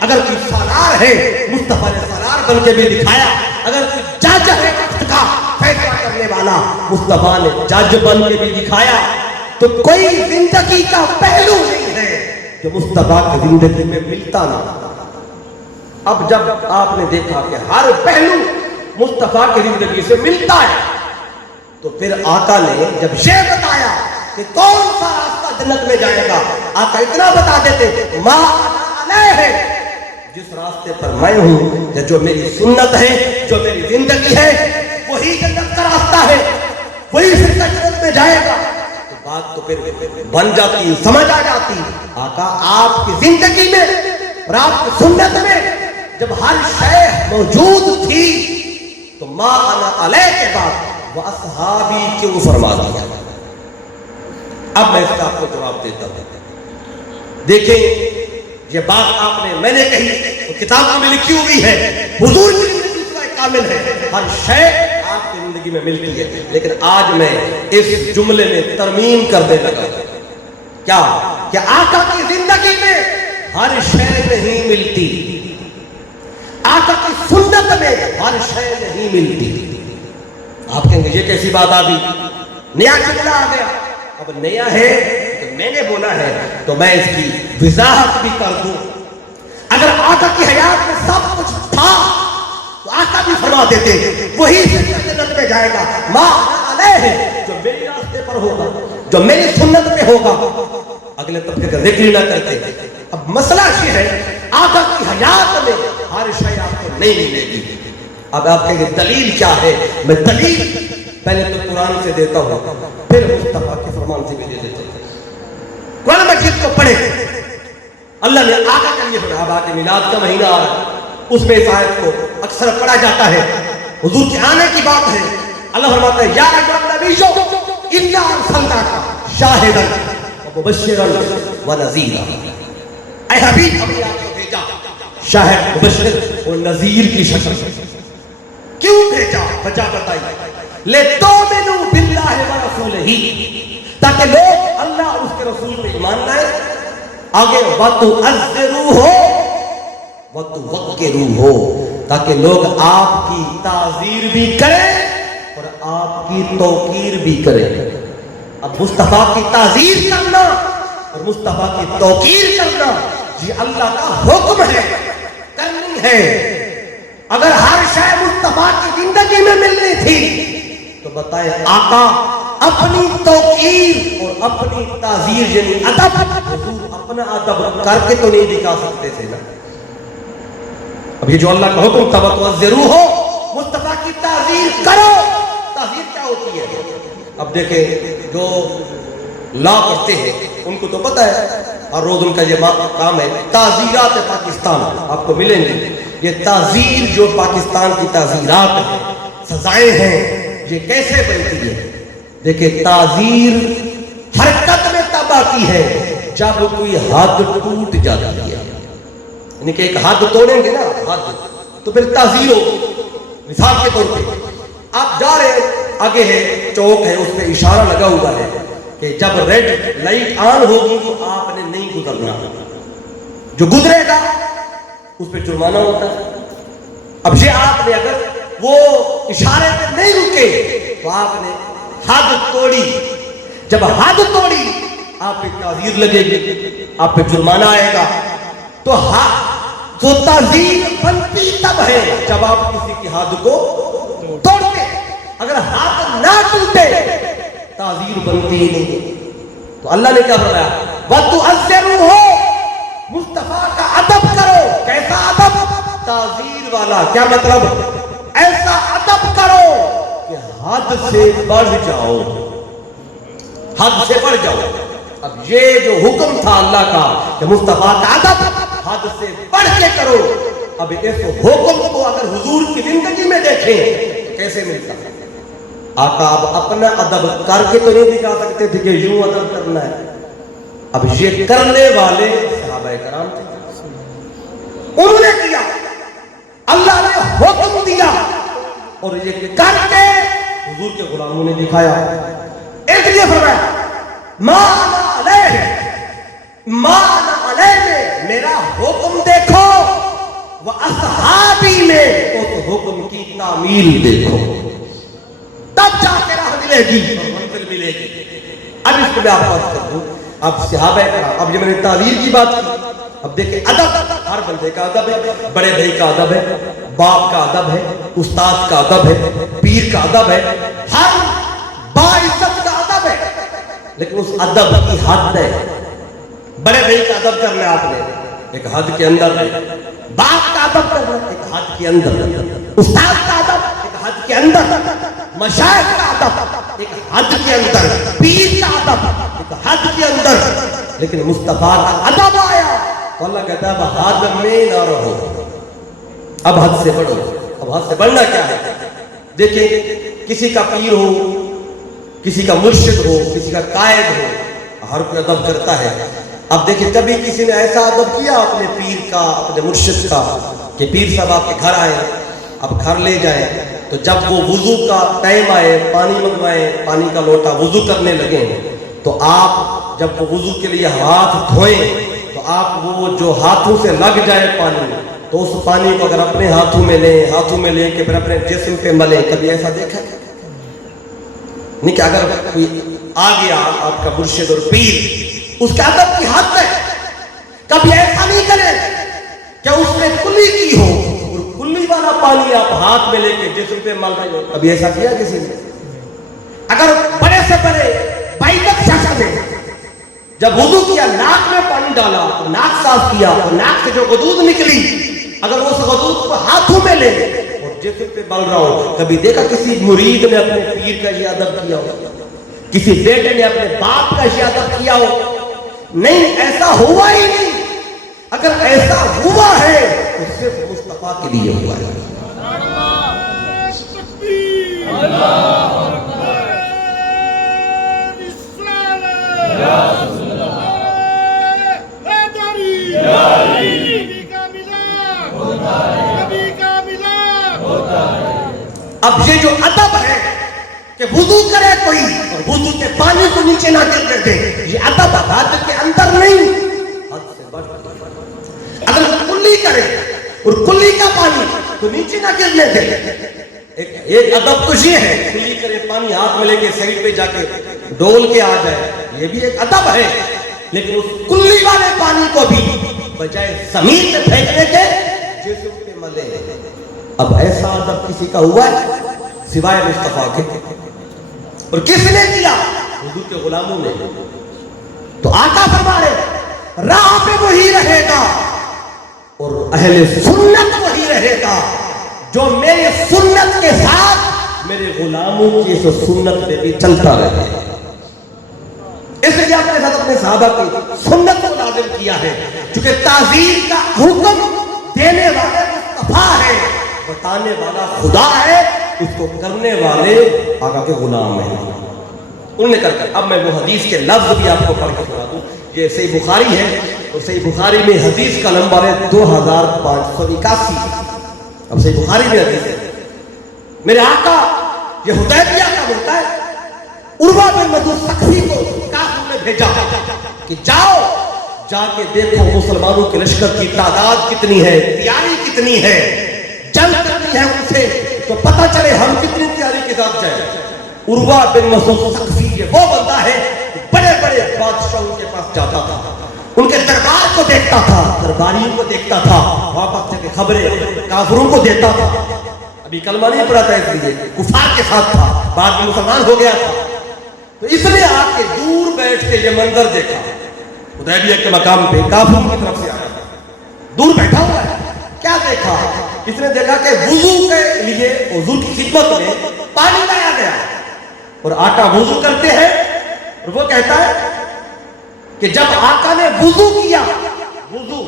اگر کوئی سالار ہے مصطفیٰ نے سالار بن کے بھی دکھایا۔ اگر کوئی جج ہے وقت کا فیصلہ کرنے والا، مصطفیٰ نے جج بن کے بھی دکھایا۔ تو کوئی زندگی کا پہلو نہیں ہے جو مصطفیٰ کی زندگی میں ملتا نہ۔ اب جب آپ نے دیکھا کہ ہر پہلو مصطفیٰ کی زندگی سے ملتا ہے، تو پھر آقا نے جب یہ بتایا کہ کون سا راستہ جنت میں جائے گا، آقا اتنا بتا دیتے ما علیہ ہے، جس راستے پر میں ہوں، جو میری سنت ہے، جو میری زندگی ہے، وہی جنت کا راستہ ہے، وہی فرقہ جنت میں جائے گا۔ تو بات تو پھر بن جاتی، سمجھ آ جاتی۔ آقا آپ کی زندگی میں اور آپ کی سنت میں جب ہر شے موجود تھی تو ما انا علیہ کے بعد وہ اصحابی کیوں فرما دیا؟ اب میں اس کا آپ کو جواب دیتا ہوں۔ دیکھیں یہ بات میں نے کہی تو کتابوں میں لکھی ہوئی ہے، حضور کی زندگی کا کامل ہے، ہر شے آپ کی زندگی میں ملتی ہے، لیکن آج میں اس جملے میں ترمیم کرنے لگا۔ کیا کہ آقا کی زندگی میں ہر شے نہیں ملتی، آقا کی سنت میں ہر شے نہیں ملتی۔ آپ کہیں گے یہ کیسی بات آ گئی، نیا جملہ آ گیا؟ اب نیا ہے تو میں نے بولا ہے تو میں اس کی وضاحت بھی کر دوں۔ اگر آقا کی حیات میں سب کچھ تھا تو آقا بھی فرما دیتے وہی جنت میں جائے گا، ما علیہ ہے، جو میری راستے پر ہوگا، جو میری سنت میں ہوگا۔ اگلے طبقے کا ذکر نہ کرتے۔ اب مسئلہ یہ ہے آقا کی حیات میں ہر شے آپ کو نہیں ملے گی۔ اب آپ کہیں گے دلیل کیا ہے؟ میں دلیل پہلے تو قرآن سے دیتا ہوں، پھر مصطفیٰ کے فرمان سے بھی دے دیتا ہوں۔ قرآن مجید کو پڑھے، اللہ نے آقا کے لیے فرمایا، آقا کے میلاد کا مہینہ آ رہا ہے، اس میں اس آیت کو اکثر پڑھا جاتا ہے، حضور کے آنے کی بات ہے۔ اللہ فرماتا ہے یا ایھا النبی انا ارسلناک شاہدا ومبشرا ونذیرا، اے اے حبیب ہم نے آپ کو بھیجا شاہد مبشر اور نذیر کی شکل میں. کیوں بھیجا؟ وجہ بتائی. لِتُؤْمِنُوا بِاللَّهِ وَرَسُولِهِ تاکہ لوگ اللہ اور اس کے رسول پہ ایمان لائیں. آگے وَتُعَزِّرُوهُ وَتُوَقِّرُوهُ تاکہ لوگ آپ کی تعظیر بھی کریں اور آپ کی توقیر بھی کریں. اب مصطفیٰ کی تعظیر کرنا اور مصطفیٰ کی توقیر کرنا یہ اللہ کا حکم ہے، کرنی ہے. اگر ہر شے مصطفیٰ کی زندگی میں ملنی تھی تو بتائیں آقا اپنی توقیر اور اپنی تعظیر یعنی ادب حضور اپنا ادب کر کے تو نہیں دکھا سکتے تھے نا. اب یہ جو اللہ کا حکم تھا وَتُعَزِّرُوهُ مصطفیٰ کی تعظیر کرو. تعظیر کیا ہوتی ہے؟ اب دیکھیں جو لا پڑھتے ہیں ان کو تو پتہ ہے اور روز ان کا یہ کام ہے. تعزیرات پاکستان آپ کو ملیں گے. یہ تعزیر جو پاکستان کی تعزیرات ہیں، سزائیں ہیں، یہ کیسے بنتی ہے؟ دیکھیں تعزیر حرکت میں تباہ کی ہے جب کوئی حد ٹوٹ جاتی ہے. یعنی کہ ایک حد توڑیں گے نا حد تو پھر تعزیر ہو. مثال کے طور پہ آپ جا رہے ہیں، آگے ہے چوک ہے، اس پہ اشارہ لگا ہوا ہے کہ جب ریڈ لائٹ آن ہوگی تو آپ نے نہیں گزرنا. جو گزرے گا اس پہ جرمانہ ہوتا ہے. اب یہ آپ نے اگر وہ اشارے پہ نہیں رکے تو آپ نے حد توڑی. جب حد توڑی آپ پہ تعزیر لگے گی، آپ پہ جرمانہ آئے گا. تو جو تعزیر بنتی تب ہے جب آپ کسی کی حد کو توڑتے. اگر حد نہ ٹوٹے تعزیر بنتی ہی نہیں. تو اللہ نے کیا فرمایا؟ وَتُعَزِّرُوهُ مصطفیٰ کا ادب کرو. کیسا ادب؟ تعزیر والا. کیا مطلب؟ ایسا ادب کرو کہ حد سے بڑھ جاؤ، حد سے بڑھ جاؤ. اب یہ جو حکم تھا اللہ کا کہ مصطفیٰ کا ادب حد سے بڑھ کے کرو. اب اس حکم کو اگر حضور کی زندگی میں دیکھیں تو کیسے ملتا ہے؟ آقا اب اپنا ادب کر کے تو نہیں دکھا سکتے تھے کہ یوں ادب کرنا ہے. اب یہ کرنے والے صحابہ کرام تھے، انہوں نے کیا. اللہ نے حکم دیا اور یہ کر کے حضور کے غلاموں نے دکھایا. ایک لیے فرمایا ما انا علیہ، ما انا علیہ میں میرا حکم دیکھو، وہ اصحابی میں اس حکم کی تعمیل دیکھو، تب جا کے راہ ملے گی اور منزل ملے گی. اب اس کو میں آپ بات کر دوں. اب صحابہ کرام، اب یہ میں نے تعبیر کی بات کی. اب دیکھیں ادب ہر بندے کا ادب ہے. بڑے بھائی کا ادب ہے، باپ کا ادب ہے، استاد کا ادب ہے، پیر کا ادب ہے، ہر باعزت کا ادب ہے. لیکن اس ادب کی حد ہے. بڑے بھائی کا ادب کرنا ہے آپ نے ایک حد کے اندر ہے، باپ کا ادب کرنا ایک حد کے اندر، استاد کا ادب ایک حد کے اندر، مشائخ کا ادب ایک حد کے اندر، پیر کا ادب ایک حد کے اندر. لیکن مصطفیٰ کا ادب آیا تو اللہ کہتا ہے اب حد میں نہ رہو، اب حد سے بڑھو. اب حد سے بڑھنا کیا ہے؟ دیکھیں کسی کا پیر ہو، کسی کا مرشد ہو، کسی کا قائد ہو، ہر کوئی ادب کرتا ہے. اب دیکھیں کبھی کسی نے ایسا ادب کیا اپنے پیر کا، اپنے مرشد کا کہ پیر صاحب آپ کے گھر آئے، اب گھر لے جائیں تو جب وہ وضو کا ٹائم آئے، پانی منگوائیں، پانی کا لوٹا وضو کرنے لگیں تو آپ جب وہ وضو کے لیے ہاتھ دھوئیں تو آپ وہ جو ہاتھوں سے لگ جائے پانی تو اس پانی کو اگر اپنے ہاتھوں میں لیں کہ پھر اپنے جسم پہ ملیں. کبھی ایسا دیکھا نہیں کہ اگر کوئی آ گیا آپ کا مرشد اور پیر، اس کے ادب کی حد ہے. کبھی ایسا نہیں کرے کہ اس نے کلی کی ہو اور کلی والا پانی آپ ہاتھ میں لے کے جسم پہ مل رہے ہو. کبھی ایسا کیا کسی نے؟ اگر بڑے سے بڑے باعزت شخص نے جب وضو کیا، ناک میں پانی ڈالا، ناک صاف کیا اور ناک سے جو غدود نکلی اگر اس غدود کو ہاتھوں میں لے اور جسم پہ مل رہا ہو، کبھی دیکھا کسی مرید نے اپنے پیر کا یہ ادب کیا ہو؟ کسی بیٹے نے اپنے باپ کا یہ ادب کیا ہو؟ نہیں، ایسا ہوا ہی نہیں. اگر ایسا ہوا ہے تو صرف مصطفیٰ کے لیے ہوا ہے. یا اب یہ جو ادب ہے کہ وضو کرے کوئی اور وضو کے پانی کو نیچے نہ گرنے دے، یہ ادب حد کے اندر نہیں، حد سے بڑھ کر اگر کلی کرے اور کلی کا پانی تو نیچے نہ گرنے دے۔ ایک ادب تو یہ ہے کلی کرے پانی ہاتھ میں لے کے سائڈ پہ جا کے ڈول کے آ جائے، یہ بھی ایک ادب ہے، لیکن اس کلی والے پانی کو بھی بجائے زمین میں پھینکنے کے جسم پہ ملے۔ اب ایسا ادب کسی کا ہوا ہے سوائے مصطفیٰ کے؟ اور کس نے کیا؟ حضور کے غلاموں نے۔ تو آقا فرما رہے راہ پہ وہی رہے گا اور اہل سنت وہی رہے گا جو میرے سنت کے ساتھ میرے غلاموں کی اس سنت پہ بھی چلتا رہے۔ اس لیے اپنے ساتھ اپنے صحابہ کی سنت کو لازم کیا ہے، چونکہ تعظیم کا حکم دینے والا مصطفیٰ ہے، بتانے والا خدا ہے، اس کو کرنے والے آقا کے غلام ہیں۔ انہوں نے کر اب میں وہ حدیث کے لفظ بھی آپ کو پڑھ کے سنا دوں۔ یہ صحیح بخاری ہے اور صحیح بخاری میں حدیث کا نمبر ہے 2581۔ اب صحیح بخاری میں حدیث ہے، میرے آقا یہ حدیبیہ کا ہوتا ہے، عروہ بن مسعود ثقفی کو کافر نے بھیجا کہ جاؤ جا کے دیکھو مسلمانوں کے لشکر کی تعداد کتنی ہے، تیاری کتنی ہے، جنگ کرنی ہے ان سے تو پتہ چلے ہم کتنی تیاری کے ساتھ جائیں۔ عروہ بن مسعود ثقفی یہ وہ بندہ ہے بڑے بڑے بادشاہوں کے پاس جاتا تھا، ان کے دربار کو دیکھتا تھا، درباریوں کو دیکھتا تھا، واپس سے کے خبریں کافروں کو دیتا تھا۔ ابھی کلمہ نہیں پڑھا تھا اس لیے کفار کے ساتھ تھا، بعد میں مسلمان ہو گیا تھا، تو اس نے آ کے دور بیٹھ کے یہ منظر دیکھا، حدیبیہ کے مقام پہ کافروں کی طرف سے آیا، دور بیٹھا ہوا ہے، کیا دیکھا؟ اس نے دیکھا کہ وضو کے لیے حضور کی خدمت میں پانی لایا گیا اور آقا وضو کرتے ہیں، اور وہ کہتا ہے کہ جب آقا نے وضو کیا، وضو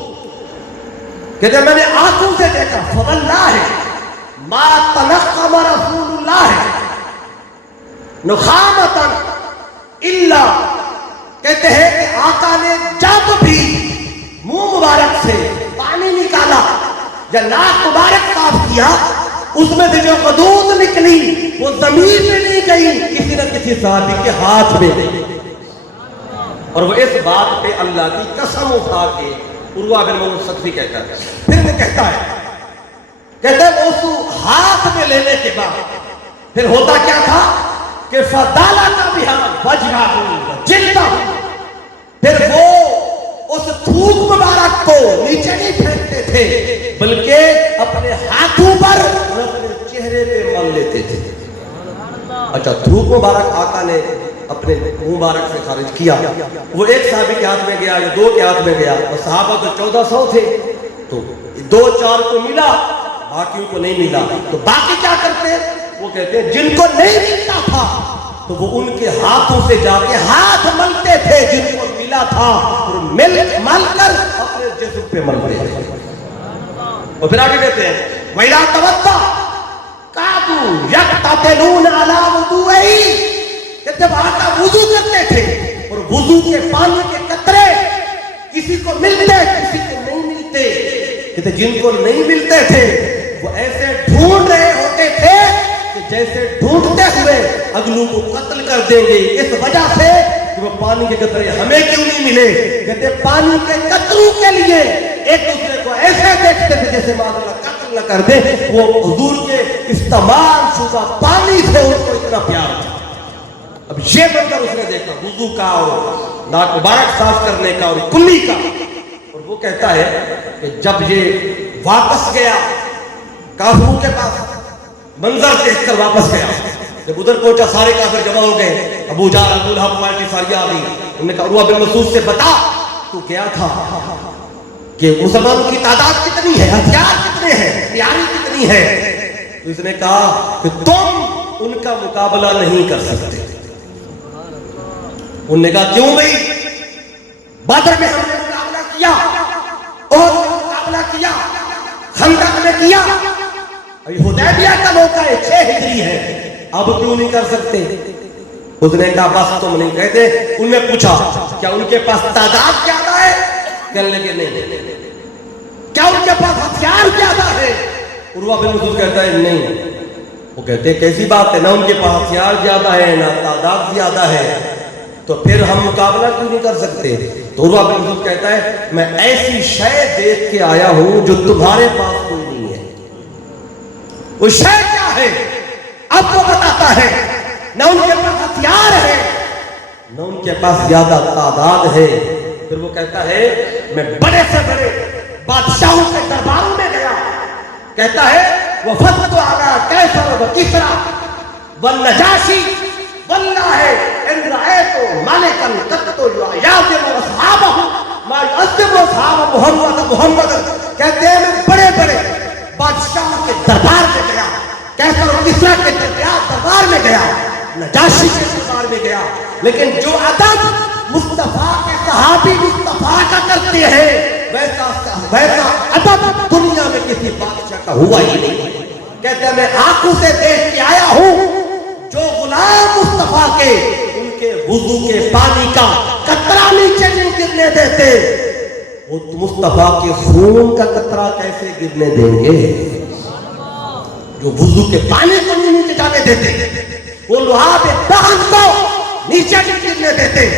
کہتے ہیں میں نے آنکھوں سے دیکھا، فواللہ ما تنخم رسول اللہ نخامتا الا، کہتے ہیں کہ آقا نے جب بھی منہ مبارک سے پانی نکالا یا ناک مبارک صاف کیا، اس میں سے جو قدود نکلی وہ زمین میں نہیں گئی، کسی نہ کسی صحابی کے ہاتھ میں گئی۔ اور وہ اس بات پہ اللہ کی قسم اٹھا کے عروہ بن مسعود ثقفی کہتا ہے، پھر وہ کہتا ہے اس ہاتھ میں لینے کے بعد پھر ہوتا کیا تھا کہ فَدَالَ بِهَا وَجْهَهُ جِلْدَهُ، پھر وہ اس تھوک مبارک کو نیچے نہیں پھینکتے تھے بلکہ اپنے ہاتھوں پر اور اپنے چہرے پہ مل لیتے تھے۔ اچھا تھوک مبارک آقا نے اپنے مبارک سے خارج کیا، وہ ایک صحابی کے ہاتھ میں گیا یا دو کے ہاتھ میں گیا، اور صحابہ تو 1400 تھے، تو 2-4 کو ملا، باقیوں کو نہیں ملا، تو باقی کیا کرتے؟ وہ کہتے ہیں جن کو نہیں ملتا تھا تو وہ ان کے ہاتھوں سے جا کے ہاتھ ملتے تھے، جن کو ملا تھا اور مل کر اپنے جسم پہ ملتے تھے۔ اور پھر آگے کہتے ہیں وَإِذَا تَوَضَّأَ كَادُوا يَقْتَتِلُونَ عَلَىٰ وُضُوئِهِ، کہ جب آقا وضو کرتے تھے اور وضو کے پانی کے قطرے کسی کو ملتے کسی کو نہیں ملتے، کہتے جن کو نہیں ملتے تھے وہ ایسے ڈھونڈ رہے ہوتے تھے کہ جیسے ڈھونڈتے ہوئے اگلوں کو قتل کر دیں گے، اس وجہ سے کہ وہ پانی کے قطرے ہمیں کیوں نہیں ملے؟ کہتے پانی کے قطروں کے لیے ایک دوسرے کو ایسے دیکھتے تھے جیسے معاذ اللہ قتل نہ کر دے، وہ حضور کے استعمال شدہ پانی سے ان کو اتنا پیار تھا۔ اب یہ منظر اس نے دیکھا وضو کا اور ناک مبارک صاف کرنے کا اور کلی کا، اور وہ کہتا ہے کہ جب یہ واپس گیا کافروں کے پاس، منظر دیکھ کر واپس گیا، جب ادھر پہنچا سارے کافر جمع ہو گئے، ابو جہل ابو لہب پارٹی ساری آ گئی، انہوں نے کہا عروہ بن مسعود سے بتا تو کیا تھا کہ مسلمانوں کی تعداد کتنی ہے، ہتھیار کتنے ہیں، تیاری کتنی ہے؟ تو اس نے کہا کہ تم ان کا مقابلہ نہیں کر سکتے۔ انہوں نے کہا کیوں بھائی؟ بدر میں ہم نے مقابلہ کیا، احد میں مقابلہ کیا، خندق میں کیا، ابھی حدیبیہ کا موقع ہے 6 ہجری ہے، اب کیوں نہیں کر سکتے؟ اس نے کہا بس تم نہیں کہتے۔ انہوں نے پوچھا کیا ان کے پاس تعداد زیادہ ہے؟ کہنے لگے نہیں۔ کیا ان کے پاس ہتھیار زیادہ ہے؟ عروہ بن مسعود کہتا ہے نہیں۔ وہ کہتے ہیں کیسی بات ہے، نہ ان کے پاس ہتھیار زیادہ ہے نہ تعداد زیادہ ہے، تو پھر ہم مقابلہ کیوں نہیں کر سکتے؟ تو عروہ بن مسعود کہتا ہے میں ایسی شے دیکھ کے آیا ہوں جو تمہارے پاس کوئی نہیں ہے۔ وہ شے کیا ہے اب وہ بتاتا ہے، نہ ان کے پاس ہتھیار ہے نہ ان کے پاس زیادہ تعداد ہے۔ پھر وہ کہتا ہے میں بڑے سے بڑے بادشاہوں کے درباروں میں گیا، کہتا ہے وفدت علی کیسر و کسریٰ والنجاشی واللہ ان رأیت ملکا قط یعظم اصحابہ ما یعظم اصحاب محمد۔ کہتے ہیں میں بڑے بڑے بادشاہوں کے دربار میں گیا، کیسر و کسریٰ کے دربار میں گیا، نجاشی کے دربار میں گیا، لیکن جو ادب مصطفیٰ کے صحابی مصطفیٰ کا کرتے ہیں ویسا ادب دنیا میں کسی بادشاہ کا ہوا ہی نہیں۔ کہتے ہیں میں آنکھوں سے دیکھ کے آیا ہوں جو غلام مصطفیٰ کے ان کے وضو کے پانی کا قطرہ نیچے نہیں گرنے دیتے، وہ مصطفیٰ کے خون کا قطرہ کیسے گرنے دیں گے؟ جو وضو کے پانی کو نہیں نیچے جانے دیتے، وہ لعاب دہن کو نیچے نہیں گرنے دیتے،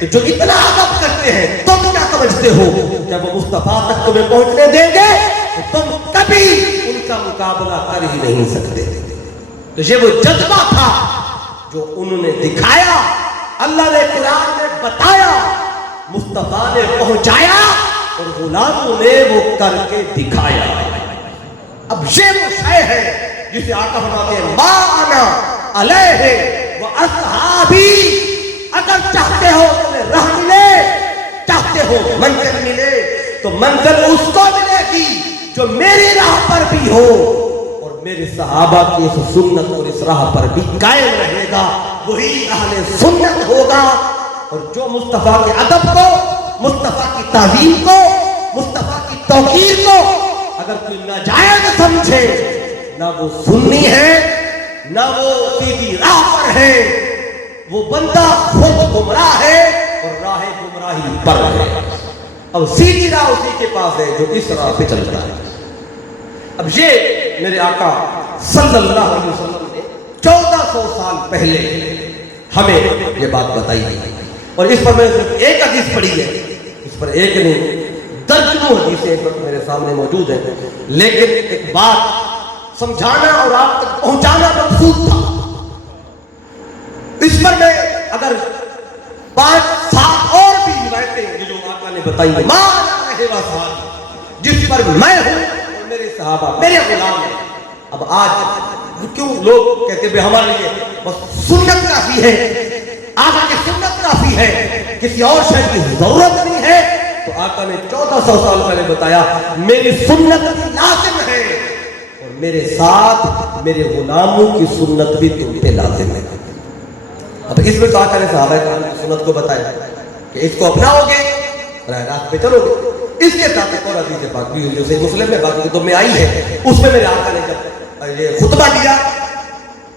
تو جو اتنا ادب کرتے ہیں تم کیا سمجھتے ہو جب وہ مصطفیٰ تک تمہیں پہنچنے دیں گے تو تم کبھی ان کا مقابلہ کر ہی نہیں سکتے۔ تو یہ وہ جذبہ تھا جو انہوں نے دکھایا، اللہ نے قرآن میں بتایا، مصطفیٰ نے پہنچایا اور غلاموں نے وہ کر کے دکھایا۔ اب یہ وہ شے ہے جسے آقا فرماتے ہیں ما انا علیہ و اصحابی۔ اگر چاہتے ہو تمہیں راہ ملے، چاہتے ہو منزل ملے، تو منزل اس کو ملے گی جو میری راہ پر بھی ہو اور میرے صحابہ کی اس سنت اور اس راہ پر بھی قائم رہے گا، وہی اہل سنت ہوگا۔ اور جو مصطفیٰ کے ادب کو، مصطفیٰ کی تعظیم کو، مصطفیٰ کی توقیر کو اگر کوئی ناجائز سمجھے، نہ وہ سنی ہے نہ وہ سیدھی راہ پر ہے، وہ بندہ خود گمراہ ہے اور راہ گمراہی پر ہے۔ اب سیدھی راہ اسی کے پاس ہے جو اس راہ پہ چلتا ہے۔ اب یہ میرے آقا صلی اللہ علیہ وسلم نے 1400 سال پہلے ہمیں یہ بات بتائی ہے، اور اس پر میں نے صرف ایک حدیث پڑھی ہے، اس پر ایک نہیں درجنوں حدیثیں ایک وقت میرے سامنے موجود ہیں، لیکن ایک بات سمجھانا اور آپ تک پہنچانا مقصود تھا۔ اس پر میں اگر 5-7 اور بھی روایتیں جو آقا نے بتائی ہیں، جس پر میں ہوں اور میرے صحابہ میرے غلام ہیں۔ اب آج کیوں لوگ کہتے ہیں ہمارے لیے بس سنت کافی ہے، آقا کی سنت کافی ہے، کسی اور شے کی ضرورت نہیں ہے، تو آقا نے 1400 سال پہلے بتایا میری سنت بھی لازم ہے اور میرے ساتھ میرے غلاموں کی سنت بھی تم پہ لازم ہے۔ اب اس میں تو آقا نے صحابہ کرام کی سنت کو بتایا کہ اس کو اپناؤ گے راہ راست پہ چلو گے۔ اس کے ساتھ ایک اور حدیث پاک بھی جو صحیح مسلم میں باقی کتب میں آئی ہے، اس میں میرے آقا نے جب یہ خطبہ دیا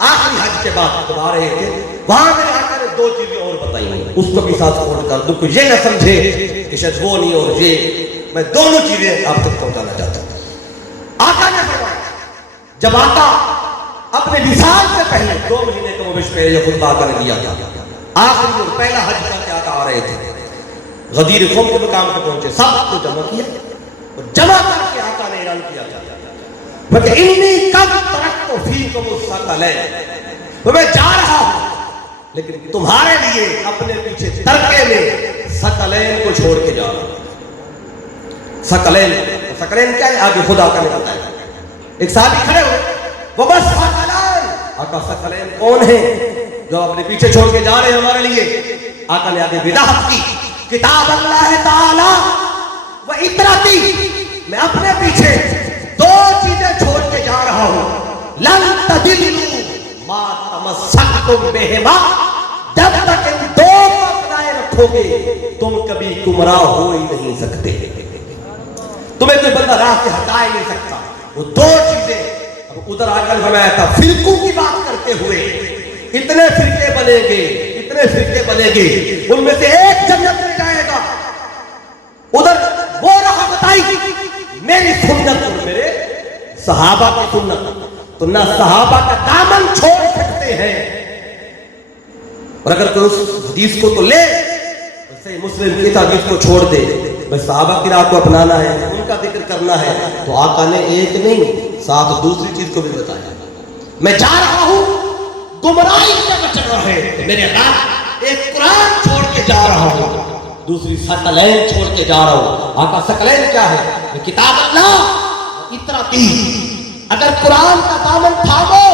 آخری حج کے بعد خطبہ آ رہے تھے، وہاں میرے آقا نے 2 چیزیں اور بتائی ہیں، اس کو بھی ساتھ کوٹ کر دوں کہ یہ نہ سمجھے کہ شاید وہ نہیں اور یہ، میں دونوں چیزیں آپ تک پہنچانا چاہتا ہوں۔ آقا نے فرمایا جب آقا اپنے وصال سے پہلے 2 مہینے کا مبشر پہلے یہ خطبہ آقا نے دیا تھا، آخری اور پہلا حج کا کہ آقا آ رہے تھے، غدیر قوم کے مقام پہ پہنچے، سب کو جمع کیا اور جمع کر کے آقا نے اعلان کیا تھا کہ انی قد ترکت فیکم الثقلین، میں جا رہا ہوں لیکن تمہارے لیے اپنے پیچھے ترکے میں ثقلین کو چھوڑ کے جا رہا ہوں۔ ثقلین کیا ہے آگے خدا کا نے بتایا۔ ایک صحابی کھڑے ہوئے، وہ بس ثقلین، آقا ثقلین کون ہیں جو اپنے پیچھے چھوڑ کے جا رہے ہیں ہمارے لیے؟ آقا نے آگے وضاحت کی، کتاب اللہ تعالی و اطرتی، میں اپنے پیچھے 2 چیزیں چھوڑ کے جا رہا ہوں، لن تضلوا ما تمسکتم بہما، جب تک ان 2 کو اپنائے رکھو گے تم کبھی گمراہ ہو ہی نہیں سکتے، تمہیں کوئی بندہ راہ سے ہٹا ہی نہیں سکتا۔ وہ 2 چیزیں اب ادھر آ کر ہمیں آتا فرقوں کی بات کرتے ہوئے، اتنے فرقے بنیں گے، اتنے فرقے بنیں گے، ان میں سے ایک جنت میں جائے گا، ادھر وہ راہ بتائی میری سنت اور میرے صحابہ کی سنت، تو نہ صحابہ کا دامن چھوڑ سکتے ہیں. اور اگر کوئی اس حدیث کو تو لے, صحیح مسلم کی حدیث کو چھوڑ دے, بس صحابہ کی راہ کو اپنانا ہے, ان کا ذکر کرنا ہے, تو آقا نے ایک نہیں ساتھ دوسری چیز کو بھی بتایا. میں جا رہا ہوں گمراہی سے بچنا ہے, میرے ہاتھ ایک قرآن چھوڑ کے جا رہا ہوں, دوسری ثقلین چھوڑ کے جا رہا ہوں. آقا ثقلین کیا ہے؟ یہ کتاب اللہ اتنا کی, اگر قرآن کا دامن تھامو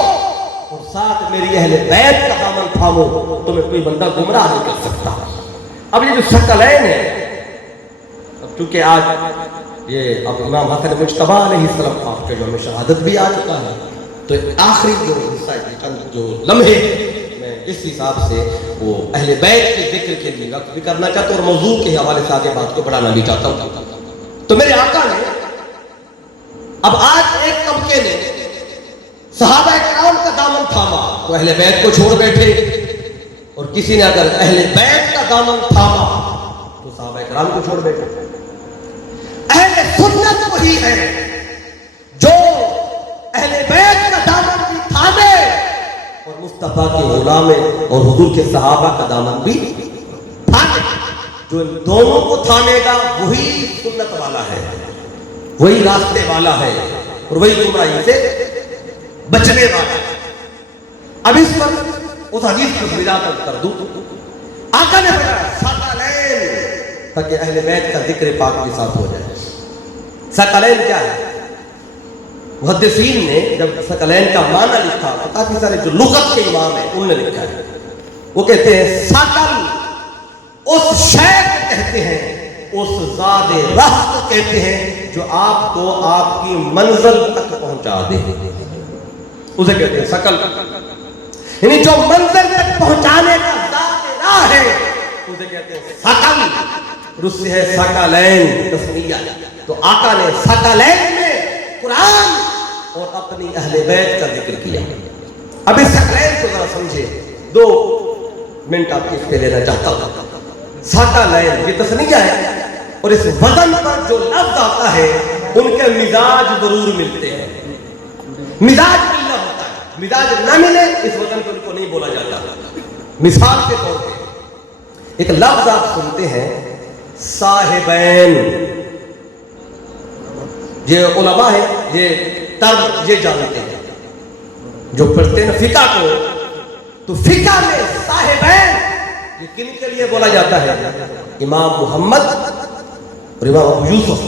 اور ساتھ میری اہل بیت کا دامن تھامو, تمہیں کوئی بندہ گمراہ نہیں کر سکتا. اب یہ جو ثقلین ہے, کیونکہ آج یہ اب امام حسن مجتبی علیہ السلام آپ کے جو شہادت بھی آ چکا ہے, تو آخری جو حصہ چند جو لمحے میں اس حساب سے وہ اہل بیت کے ذکر کے لیے وقت بھی کرنا چاہتا ہوں اور موضوع کے حوالے سے آگے بات کو بڑھانا بھی چاہتا ہوں. تو میرے آقا نے اب آج ایک طبقے نے صحابہ کرام کا دامن تھاما تو اہل بیت کو چھوڑ بیٹھے, اور کسی نے اگر اہل بیت کا دامن تھاما تو صحابہ کرام کو چھوڑ بیٹھے. اہل سنت وہی ہے جو اہل بیت کا دامن بھی تھامے اور مصطفیٰ کے غلام اور حضور کے صحابہ کا دامن بھی تھامے. جو ان دونوں کو تھامے گا وہی سنت والا ہے, وہی راستے والا ہے, اور وہی گمراہی سے بچنے والا ہے. اب اس پر اس حدیث کو وضاحت کر دوں. آقا نے بتایا ثقلین, تاکہ اہل بیت کا ذکر پاک کے ساتھ ہو جائے. ثقلین کیا ہے؟ محدثین نے جب ثقلین کا معنی لکھا تو کافی سارے جو لغت کے امام ہیں انہوں نے لکھا ہے, وہ کہتے ہیں ثقل اس شے کو کہتے ہیں, اس ذات راہ کو کہتے ہیں جو آپ کو آپ کی منزل تک پہنچا دے, اسے کہتے ہیں ثقل. یعنی جو منزل تک پہنچانے کا ذات راہ ہے اسے کہتے ہیں ثقل. رس ہے ثقلین تسمیہ. تو آقا نے ثقلین میں قرآن اور اپنی اہل بیت کا ذکر کیا. اب اس ثقلین کو ذرا سمجھے, 2 منٹ آپ اس پہ لینا چاہتا ہوں. ثقلین یہ تسنیہ ہے, اور اس وزن پر جو لفظ آتا ہے ان کے مزاج ضرور ملتے ہیں. مزاج ملنا ہوتا ہے, مزاج نہ ملے اس وزن پر ان کو نہیں بولا جاتا. مثال کے طور پہ ایک لفظ آپ سنتے ہیں صاحبین. یہ علماء ہے یہ طرز یہ جانتے ہیں جو پڑھتے ہیں فقہ کو, تو فقہ میں صاحبین یہ کن کے لیے بولا جاتا ہے؟ امام محمد اور امام ابو یوسف.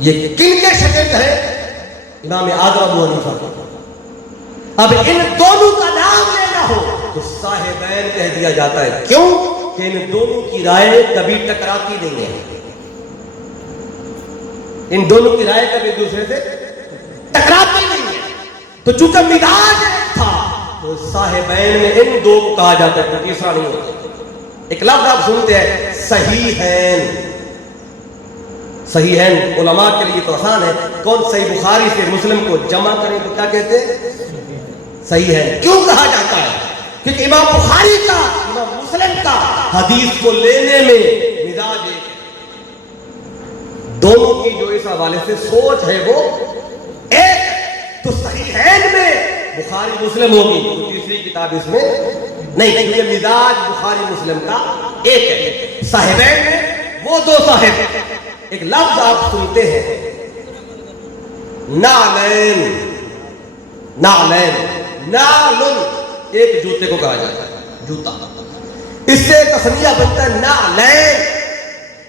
یہ کن کے شاگرد ہے؟ امام اعظم ابو حنیفہ. اب ان دونوں کا نام لینا ہو تو صاحبین کہہ دیا جاتا ہے. کیوں کہ ان دونوں کی رائے کبھی ٹکراتی نہیں ہے, ان دونوں کی رائے کبھی دوسرے سے ٹکراتی نہیں ہے. تو چونکہ مزاج تھا تو صاحبین میں ان دو کو کہا جاتا ہے, تیسرا نہیں ہوتا. ایک لفظ آپ سنتے ہیں صحیحین. صحیحین علماء کے لیے تو آسان ہے, کون صحیح بخاری سے مسلم کو جمع کریں تو کیا کہتے ہیں؟ صحیحین. کیوں کہا جاتا ہے؟ کیونکہ امام بخاری کا امام مسلم کا حدیث کو لینے میں مزاج ایک ہے, دونوں کی جو اس حوالے سے سوچ ہے وہ ایک. تو صحیحین میں بخاری مسلم ہوگی تو تیسری کتاب اس میں نہیں, کیونکہ مزاج بخاری مسلم کا ایک ہے. صاحبین میں وہ 2 صاحب. ایک لفظ آپ سنتے ہیں نعلین. نعلین نعلن ایک جوتے کو کہا جاتا ہے, جوتا. اس سے تسنیہ بنتا ہے نعلین.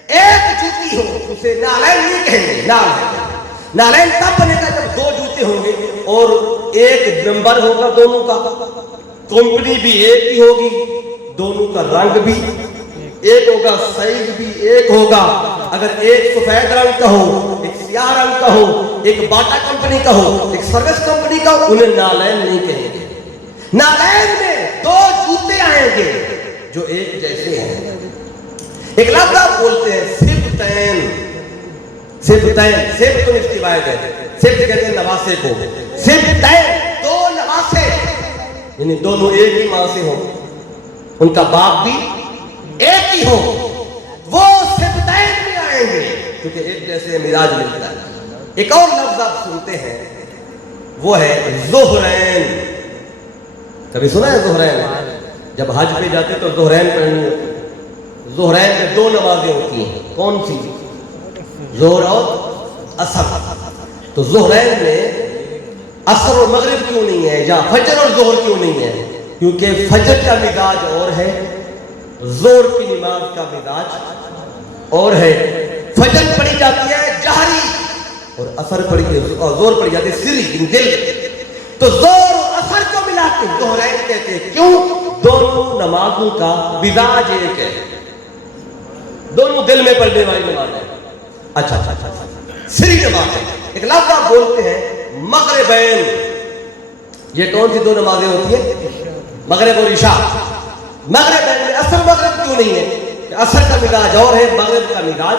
ایک جوتی ہو اسے نعلین نہیں کہیں گے. نعلین تب بنے گا جب 2 جوتے ہوں گے اور ایک نمبر ہوگا دونوں کا, کمپنی بھی ایک ہی ہوگی, دونوں کا رنگ بھی ایک ہوگا, سائز بھی ایک ہوگا. اگر ایک سفید رنگ کا ہو, ایک سیاہ رنگ کا ہو, ایک باٹا کمپنی کا ہو, ایک سروس کمپنی کا ہو, انہیں نعلین نہیں کہیں گے. نعلین میں 2 جوتے آئیں گے جو ایک جیسے ہیں. ایک لفظ آپ بولتے ہیں سبتین. سبتین سبتن اس کی روایت ہے, سبت کہتے ہیں نواسے کو. سبتین 2 نواسے, یعنی دونوں ایک ہی ماں سے ہوں, ان کا باپ بھی ایک ہی ہو, وہ سبتین بھی آئیں گے کیونکہ ایک جیسے مزاج ملتا ہے. ایک اور لفظ آپ سنتے ہیں وہ ہے ظہرین. کبھی سنا ہے ظہرین؟ جب حج پہ جاتے تو ظہرین پڑھنی ہوتی. ظہرین میں 2 نمازیں ہوتی ہیں. کون سی؟ ظہر اور عصر. تو ظہرین میں عصر اور مغرب کیوں نہیں ہے، یا فجر اور ظہر کیوں نہیں ہے؟ کیونکہ فجر کا مزاج اور ہے، ظہر کی نماز کا مزاج اور ہے. فجر پڑھی جاتی ہے جہری اور عصر پڑھی اور ظہر پڑھی جاتی ہے سری دل. تو ظہر اور عصر کو ملا کے ظہرین کہتے ہیں. کیوں؟ دونوں نمازوں کا مزاج ایک ہے، دونوں دل میں پڑھنے والی نماز ہے. اچھا سری نماز ہے. ایک لفظ آپ بولتے ہیں مغربین. یہ کون سی 2 نمازیں ہوتی ہیں؟ مغرب اور عشاء. مغربین میں عصر مغرب کیوں نہیں ہے؟ عصر کا مزاج اور ہے، مغرب کا مزاج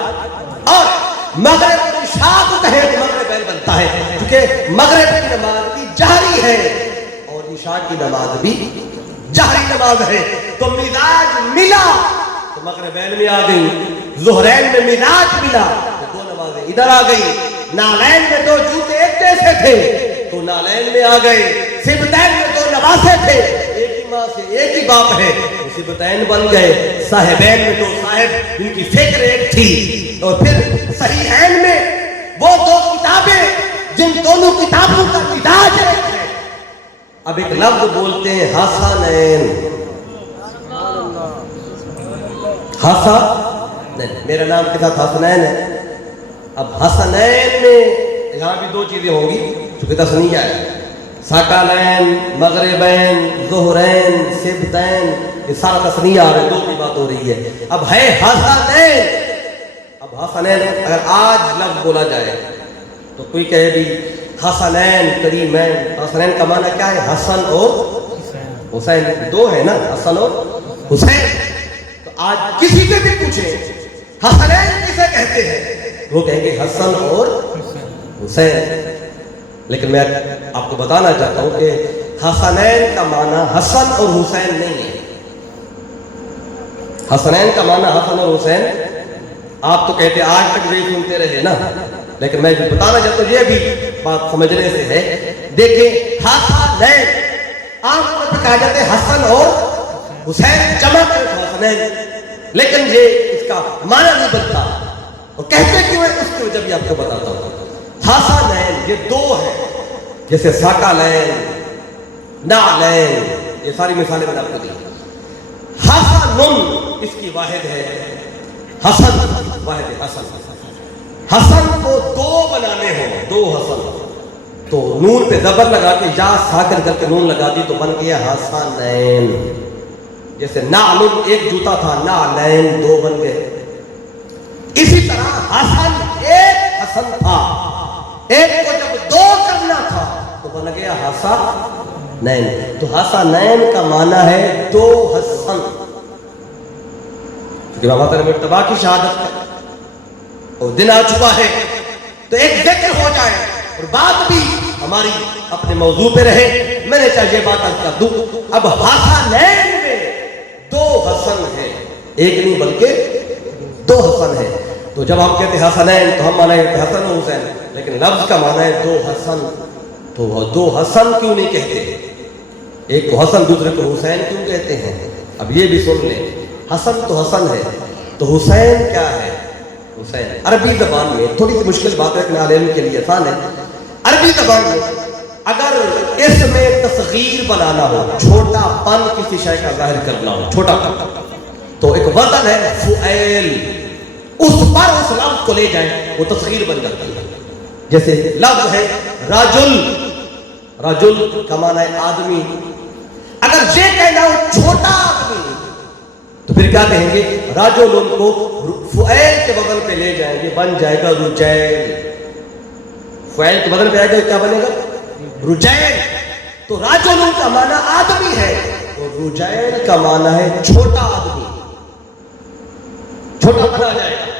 اور. مغرب اور عشاء کو کہیں تو مغربین بنتا ہے، کیونکہ مغرب کی نماز بھی جہری ہے اور عشاء کی نماز بھی جہری نماز ہے. تو مزاج ملا تو مغربین میں آ گئی. ظہرین میں مزاج ملا تو 2 نمازیں ادھر آ گئی. نالین میں 2 جوتے ایک جیسے تھے تو نالین میں آ گئے. سبتین میں 2 نواسے تھے، ایک ہی ماں سے ایک ہی باپ ہے، سبتین بن گئے. صاحبین میں 2 صاحب ان کی فکر ایک تھی. اور پھر صحیحین میں وہ 2 کتابیں جن دونوں کتابوں کا مزاج ایک ہے. اب ایک لفظ بولتے ہیں حسنین. میرا نام کے ساتھ حسنین ہے. اب حسنین میں یہاں بھی 2 چیزیں ہوں گی چونکہ تثنیہ ہے. ثقلین، مغربین، ظہرین، سبتین، یہ سارا تثنیہ آ رہا ہے، 2 کی بات ہو رہی ہے. اب ہے حسنین. اب حسنین اگر آج لفظ بولا جائے تو کوئی کہے بھی حسنین کریمین. حسنین کا معنی کیا ہے؟ حسن اور حسین. 2 ہے نا، حسن اور حسین. تو آج کسی سے بھی پوچھیں حسنین کسے کہتے ہیں، وہ کہیں گے حسن اور حسین. لیکن میں آپ کو بتانا چاہتا ہوں کہ حسنین کا معنی حسن اور حسین نہیں ہے. حسنین کا معنی حسن اور حسین. آپ تو کہتے ہیں آج تک بھی سنتے رہے نا، لیکن میں بتانا چاہتا ہوں یہ بھی بات سمجھنے سے ہے. دیکھیں حسنین عام طور پر کہا جاتا ہے حسن اور حسین جمع کرتے حسنین، لیکن یہ اس کا معنی نہیں بنتا. اور کہتے کیوں ہے اس کی وجہ بھی آپ کو بتاتا ہوں. حسنین یہ 2 ہیں، جیسے ثقلین، نعلین، یہ ساری مثالیں میں نے آپ کو دی. حسن اس کی واحد ہے، حسن واحد ہے. حسن کو 2 بنانے ہوں، 2 حسن تو نون پہ زبر لگا کے یا ساکن کر کے نون لگا دی تو بن گیا حسنین. جیسے نعلن 1 جوتا تھا، نعلین 2 بن گئے. اسی طرح حسن ایک حسن تھا، ایک کو جب 2 کرنا تھا تو بن گیا حسنین. تو حسنین کا معنی ہے 2 حسن. کیونکہ بابا تعالیٰ مرتبہ کی شہادت ہے اور دن آ چکا ہے تو ایک ذکر ہو جائے اور بات بھی ہماری اپنے موضوع پہ رہے. میں نے چاہیے بات کر دوں. اب حسنین میں 2 حسن ہیں، ایک نہیں بلکہ 2 حسن ہیں. تو جب ہم کہتے ہیں حسنین تو ہم مانا ہے حسن و حسین، لیکن لفظ کا معنی ہے 2 حسن. تو وہ 2 حسن کیوں نہیں کہتے؟ ایک کو حسن دوسرے کو حسین کیوں کہتے ہیں؟ اب یہ بھی سن لیں. حسن تو حسن ہے تو حسین کیا ہے؟ حسین عربی زبان میں تھوڑی سی مشکل بات ہے لیکن عالم کے لیے آسان ہے. عربی زبان میں اگر اس میں تصغیر بنانا ہو، چھوٹا پن کسی شے کا ظاہر کرنا ہو، چھوٹا پن، تو ایک وزن ہے فعیل، اس پر اس لفظ کو لے جائیں وہ تصغیر بن جاتی ہے. جیسے لفظ ہے رجل، رجل کا معنی ہے آدمی. اگر یہ کہنا ہو چھوٹا آدمی تو پھر کیا کہیں گے؟ رجل کو فعیل کے وزن پہ لے جائیں گے، بن جائے گا رجیل. فعیل کے وزن پہ آئے گا کیا بنے گا؟ رجیل. تو رجل کا معنی آدمی ہے اور رجیل کا معنی ہے چھوٹا آدمی، چھوٹا بنا جائے گا.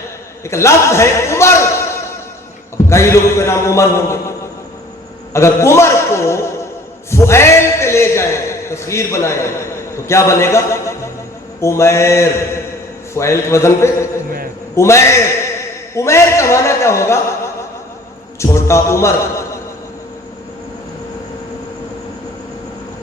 ایک لفظ ہے عمر. اب کئی لوگوں کے نام عمر ہوں گے، اگر عمر کو فعیل پہ لے جائیں، تصغیر بنائیں تو کیا بنے گا؟ عمیر. فعیل کے وزن پہ عمیر. عمیر کا معنی کیا ہوگا؟ چھوٹا عمر.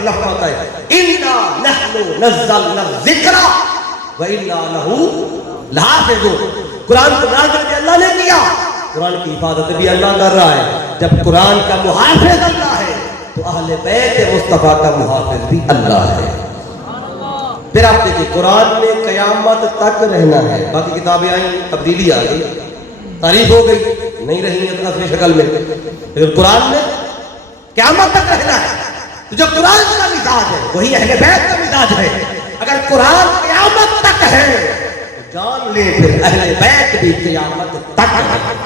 اللہ فرماتا ہے انا نحن نزلنا الذکر وانا لہ لحافظون، قرآن کو نازل بھی اللہ نے کیا، قرآن کی حفاظت بھی اللہ کر رہا ہے۔ جب قرآن کا محافظ اللہ ہے تو اہل بیت مصطفیٰ کا محافظ بھی اللہ ہے۔ پھر آپ دیکھیں قرآن میں قیامت تک رہنا ہے، باقی کتابیں آئیں تبدیلی آ گئی، تعریف ہو گئی، نہیں رہی ہیں اصلی شکل میں، لیکن قرآن میں قیامت تک رہنا ہے۔ تو جو قرآن کا مزاج ہے وہی اہل بیت کا مزاج ہے۔ اگر قرآن قیامت تک ہے تو جان لیں پھر اہل بیت بھی قیامت تک ہے۔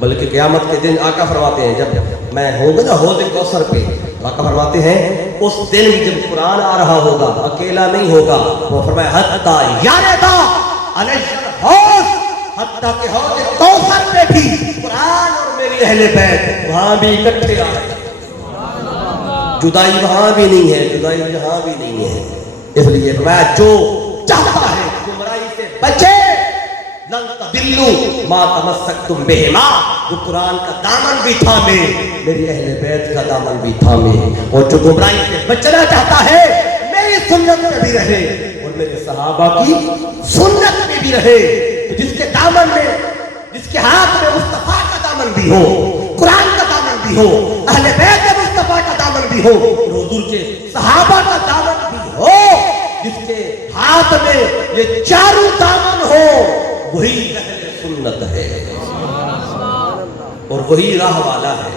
بلکہ قیامت کے دن آقا فرماتے ہیں جب میں ہوں گا نا حوض کوثر پہ، آقا فرماتے ہیں اس دن بھی جب قرآن آ رہا ہوگا اکیلا نہیں ہوگا، وہ فرمایا حتی یاردا علیہ الحوض، حتیٰ کہ حوض کوثر پہ بھی قرآن اور میری اہل بیت وہاں بھی اکٹھے آئے، جدائی وہاں بھی نہیں ہے، جدائی یہاں بھی نہیں ہے۔ اس لیے فرمایا جو چاہتا ہے گمراہی سے بچے، لن تضلوا ما تمسکتم بہما، وہ قرآن کا دامن بھی تھامے، میری اہل بیت کا دامن بھی تھامے، اور جو گمراہی سے بچنا چاہتا ہے میری سنت میں بھی رہے اور میرے صحابہ کی سنت میں بھی رہے۔ تو جس کے دامن میں، جس کے ہاتھ میں مصطفیٰ کا دامن بھی ہو، قرآن کا دامن بھی ہو، اہل بیت مصطفیٰ کا دامن بھی ہو، اور حضور کے صحابہ کا دامن بھی ہو، جس کے ہاتھ میں یہ چاروں دامن ہو، وہی اہل سنت ہے اور وہی راہ والا ہے،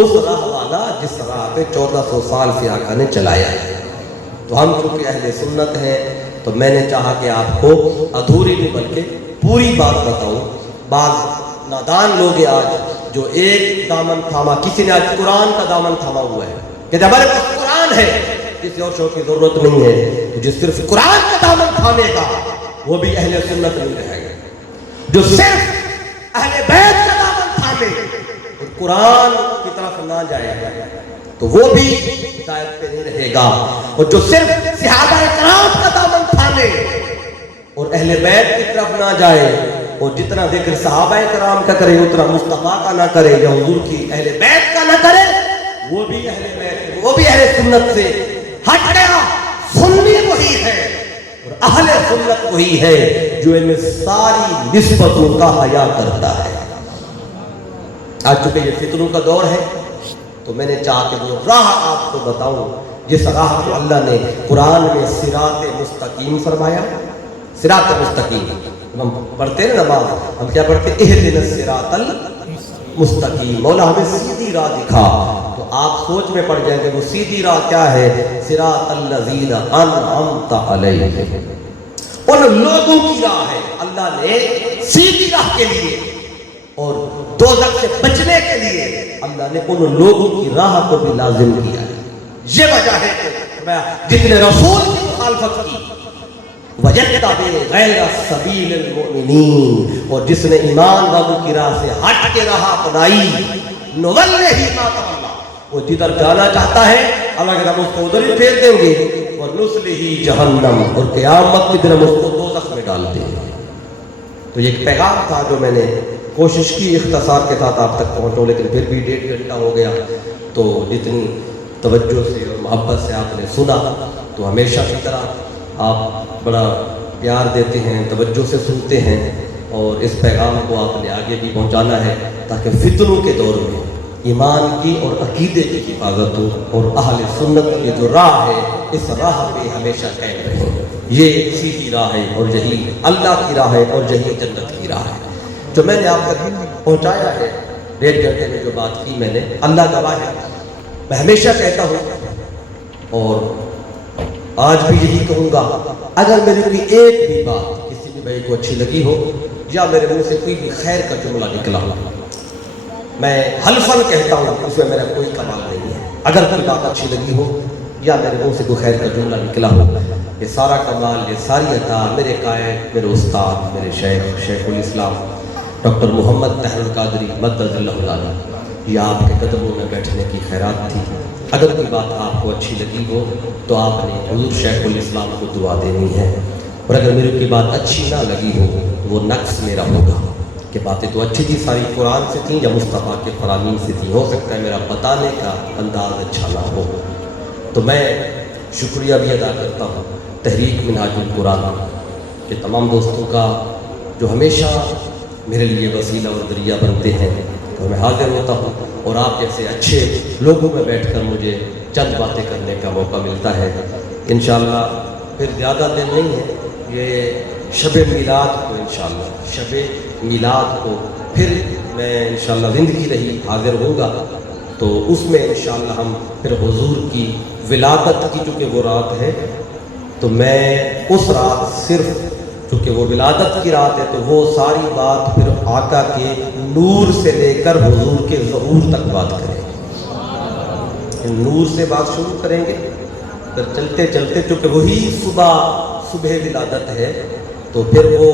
اس راہ والا جس راہ پہ 1400 سال سے آقا نے چلایا ہے۔ تو ہم چونکہ اہل سنت ہیں تو میں نے چاہا کہ آپ کو ادھوری نہیں بلکہ پوری بات بتاؤں۔ بعض نادان لوگ ہیں آج جو ایک دامن تھاما، کسی نے آج قرآن کا دامن تھاما ہوا ہے کہ ہمارے پاس قرآن ہے، کسی اور شو کی ضرورت نہیں ہے۔ جو صرف قرآن کا دامن تھامے گا وہ بھی اہل سنت نہیں رہے گا، جو صرف اہل بیت کا دامن تھامے اور قرآن کی طرف نہ جائے گا تو وہ بھی ہدایت پہ نہیں رہے گا، اور جو صرف صحابہ کرام کا دامن تھامے اور اہل بیت کی طرف نہ جائے اور جتنا ذکر صحابہ کرام کا کرے اتنا مصطفیٰ کا نہ کرے یا حضور کی اہل بیت کا نہ کرے، وہ بھی اہل بیت، وہ بھی اہل سنت سے ہٹ گیا۔ سنی وہی ہے اور اہل سنت وہی ہے جو ان ساری نسبتوں کا حیا کرتا ہے۔ آج چونکہ یہ فتنوں کا دور ہے تو میں نے چاہا کہ وہ راہ آپ کو بتاؤں جس راہ کو اللہ نے قرآن میں صراط مستقیم فرمایا۔ صراط مستقیم ہم پڑھتے ہیں نماز، ہم کیا پڑھتے ہیں؟ اہدنا الصراط المستقیم، مولا ہمیں سیدھی راہ دکھا۔ تو آپ سوچ میں پڑ جائیں گے وہ سیدھی راہ کیا ہے؟ صراط الذین انعمت علیہم، ان لوگوں کی راہ ہے۔ اللہ نے سیدھی راہ کے لیے اور دوزخ سے بچنے کے لیے اللہ نے ان لوگوں کی راہ کو بھی لازم کیا ہے۔ یہ وجہ ہے کہ جس نے رسول کی مخالفت کی وَيَتَّبِعْ غَيْرَ سَبِيلِ الْمُؤْمِنِينَ، اور جس نے ایمان والوں کی راہ سے ہٹ کے راہ اپنائی، نُوَلِّهِ مَا تَوَلَّىٰ، وہ جدھر جانا چاہتا ہے اللہ کے ہم اس کو ادھر ہی پھیر دیں گے، وَنُصْلِهِ جَهَنَّمَ، اور قیامت کے دن ہم اس کو دوزخ میں ڈال دیں گے۔ تو یہ ایک پیغام تھا جو میں نے کوشش کی اختصار کے ساتھ آپ تک پہنچوں، لیکن پھر بھی 1.5 گھنٹہ ہو گیا۔ تو جتنی توجہ سے اور محبت سے آپ نے سنا تو ہمیشہ کی طرح آپ بڑا پیار دیتے ہیں، توجہ سے سنتے ہیں، اور اس پیغام کو آپ نے آگے بھی پہنچانا ہے تاکہ فتنوں کے دور میں ایمان کی اور عقیدے کی حفاظت ہو اور اہل سنت کی جو راہ ہے اس راہ پہ ہمیشہ قائم رہے۔ یہ سیدھی راہ ہے اور یہی اللہ کی راہ ہے اور یہی جنت کی راہ ہے جو میں نے آپ تک پہنچایا ہے۔ 1.5 گھنٹے میں جو بات کی میں نے، اللہ گواہ ہے، میں ہمیشہ کہتا ہوں اور آج بھی یہی کہوں گا، اگر میری کوئی ایک بھی بات کسی بھی بھائی کو اچھی لگی ہو یا میرے منہ سے کوئی بھی خیر کا جملہ نکلا ہو، میں حلفاً کہتا ہوں اس میں میرا کوئی کمال نہیں ہے۔ اگر کوئی بات اچھی لگی ہو یا میرے منہ سے کوئی خیر کا جملہ نکلا ہو، یہ سارا کمال، یہ ساری عطا میرے قائد، میرے استاد، میرے شیخ الاسلام ڈاکٹر محمد طاہر القادری مدد اللہ علیہ، یہ آپ کے قدموں میں بیٹھنے کی خیرات تھی۔ اگر کوئی بات آپ کو اچھی لگی ہو تو آپ نے حضور شیخ الاسلام کو دعا دینی ہے، اور اگر میری کوئی بات اچھی نہ لگی ہو وہ نقص میرا ہوگا کہ باتیں تو اچھی تھی، ساری قرآن سے تھیں یا مصطفیٰ کے فرامین سے تھیں، ہو سکتا ہے میرا بتانے کا انداز اچھا نہ ہو۔ تو میں شکریہ بھی ادا کرتا ہوں تحریک منہاج القرآن کے تمام دوستوں کا جو ہمیشہ میرے لیے وسیلہ اور ذریعہ بنتے ہیں، اور میں حاضر ہوتا ہوں اور آپ جیسے اچھے لوگوں میں بیٹھ کر مجھے چند باتیں کرنے کا موقع ملتا ہے۔ انشاءاللہ پھر زیادہ دن نہیں ہے، یہ شب میلاد کو انشاءاللہ شب میلاد کو پھر میں انشاءاللہ زندگی رہی حاضر ہوگا، تو اس میں انشاءاللہ ہم پھر حضور کی ولادت کی چونکہ وہ رات ہے، تو میں اس رات صرف چونکہ وہ ولادت کی رات ہے تو وہ ساری بات پھر آقا کے نور سے لے کر حضور کے ظہور تک بات کریں گے۔ نور سے بات شروع کریں گے، پھر چلتے چلتے چونکہ وہی صبح ولادت ہے تو پھر وہ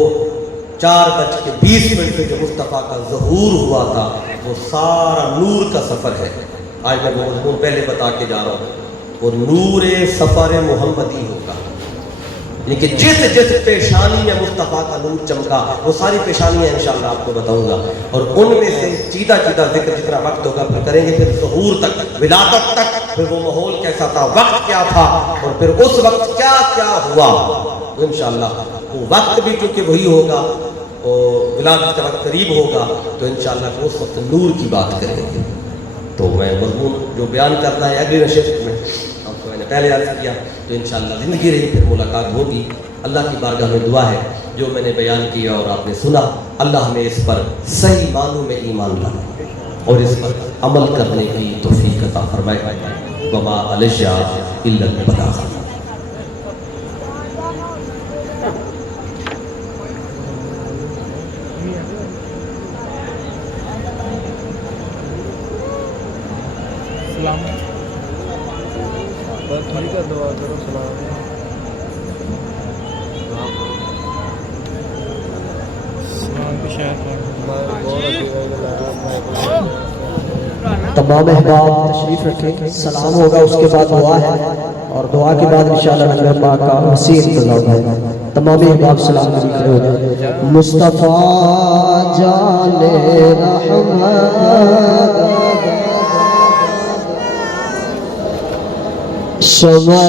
4:20 پہ جو مصطفیٰ کا ظہور ہوا تھا وہ سارا نور کا سفر ہے۔ آج میں وہ مضمون پہلے بتا کے جا رہا ہوں، وہ نور سفر محمدی ہوگا، یعنی کہ جس پیشانی میں مصطفیٰ کا نور چمکا وہ ساری پیشانیاں انشاءاللہ آپ کو بتاؤں گا، اور ان میں سے چیدہ ذکر جتنا وقت ہوگا پھر کریں گے، پھر ظہور تک، ولادت تک، پھر وہ ماحول کیسا تھا، وقت کیا تھا، اور پھر اس وقت کیا کیا ہوا، تو انشاءاللہ وہ وقت بھی چونکہ وہی ہوگا، اور ولادت کا وقت قریب ہوگا، تو انشاءاللہ اس وقت نور کی بات کریں گے۔ تو میں مضمون جو بیان کرنا ہے اگلی نشست میں، آپ کو میں نے پہلے عرض کیا، تو انشاءاللہ زندگی رہی پھر ملاقات ہوگی۔ اللہ کی بارگاہ میں دعا ہے جو میں نے بیان کیا اور آپ نے سنا، اللہ ہمیں اس پر صحیح معنوں میں ایمان لانے اور اس پر عمل کرنے کی توفیق عطا فرمائے۔ وما علیہ الا البلاغ۔ تمام احباب تشریف رکھیں، سلام ہوگا، اس کے بعد دعا ہے، اور دعا کے بعد انشاءاللہ نظر پاک کا وسیع انتظام ہے۔ تمام احباب سلام کے لیے کھڑے ہو جائیں۔ مصطفیٰ جان رحمت شمع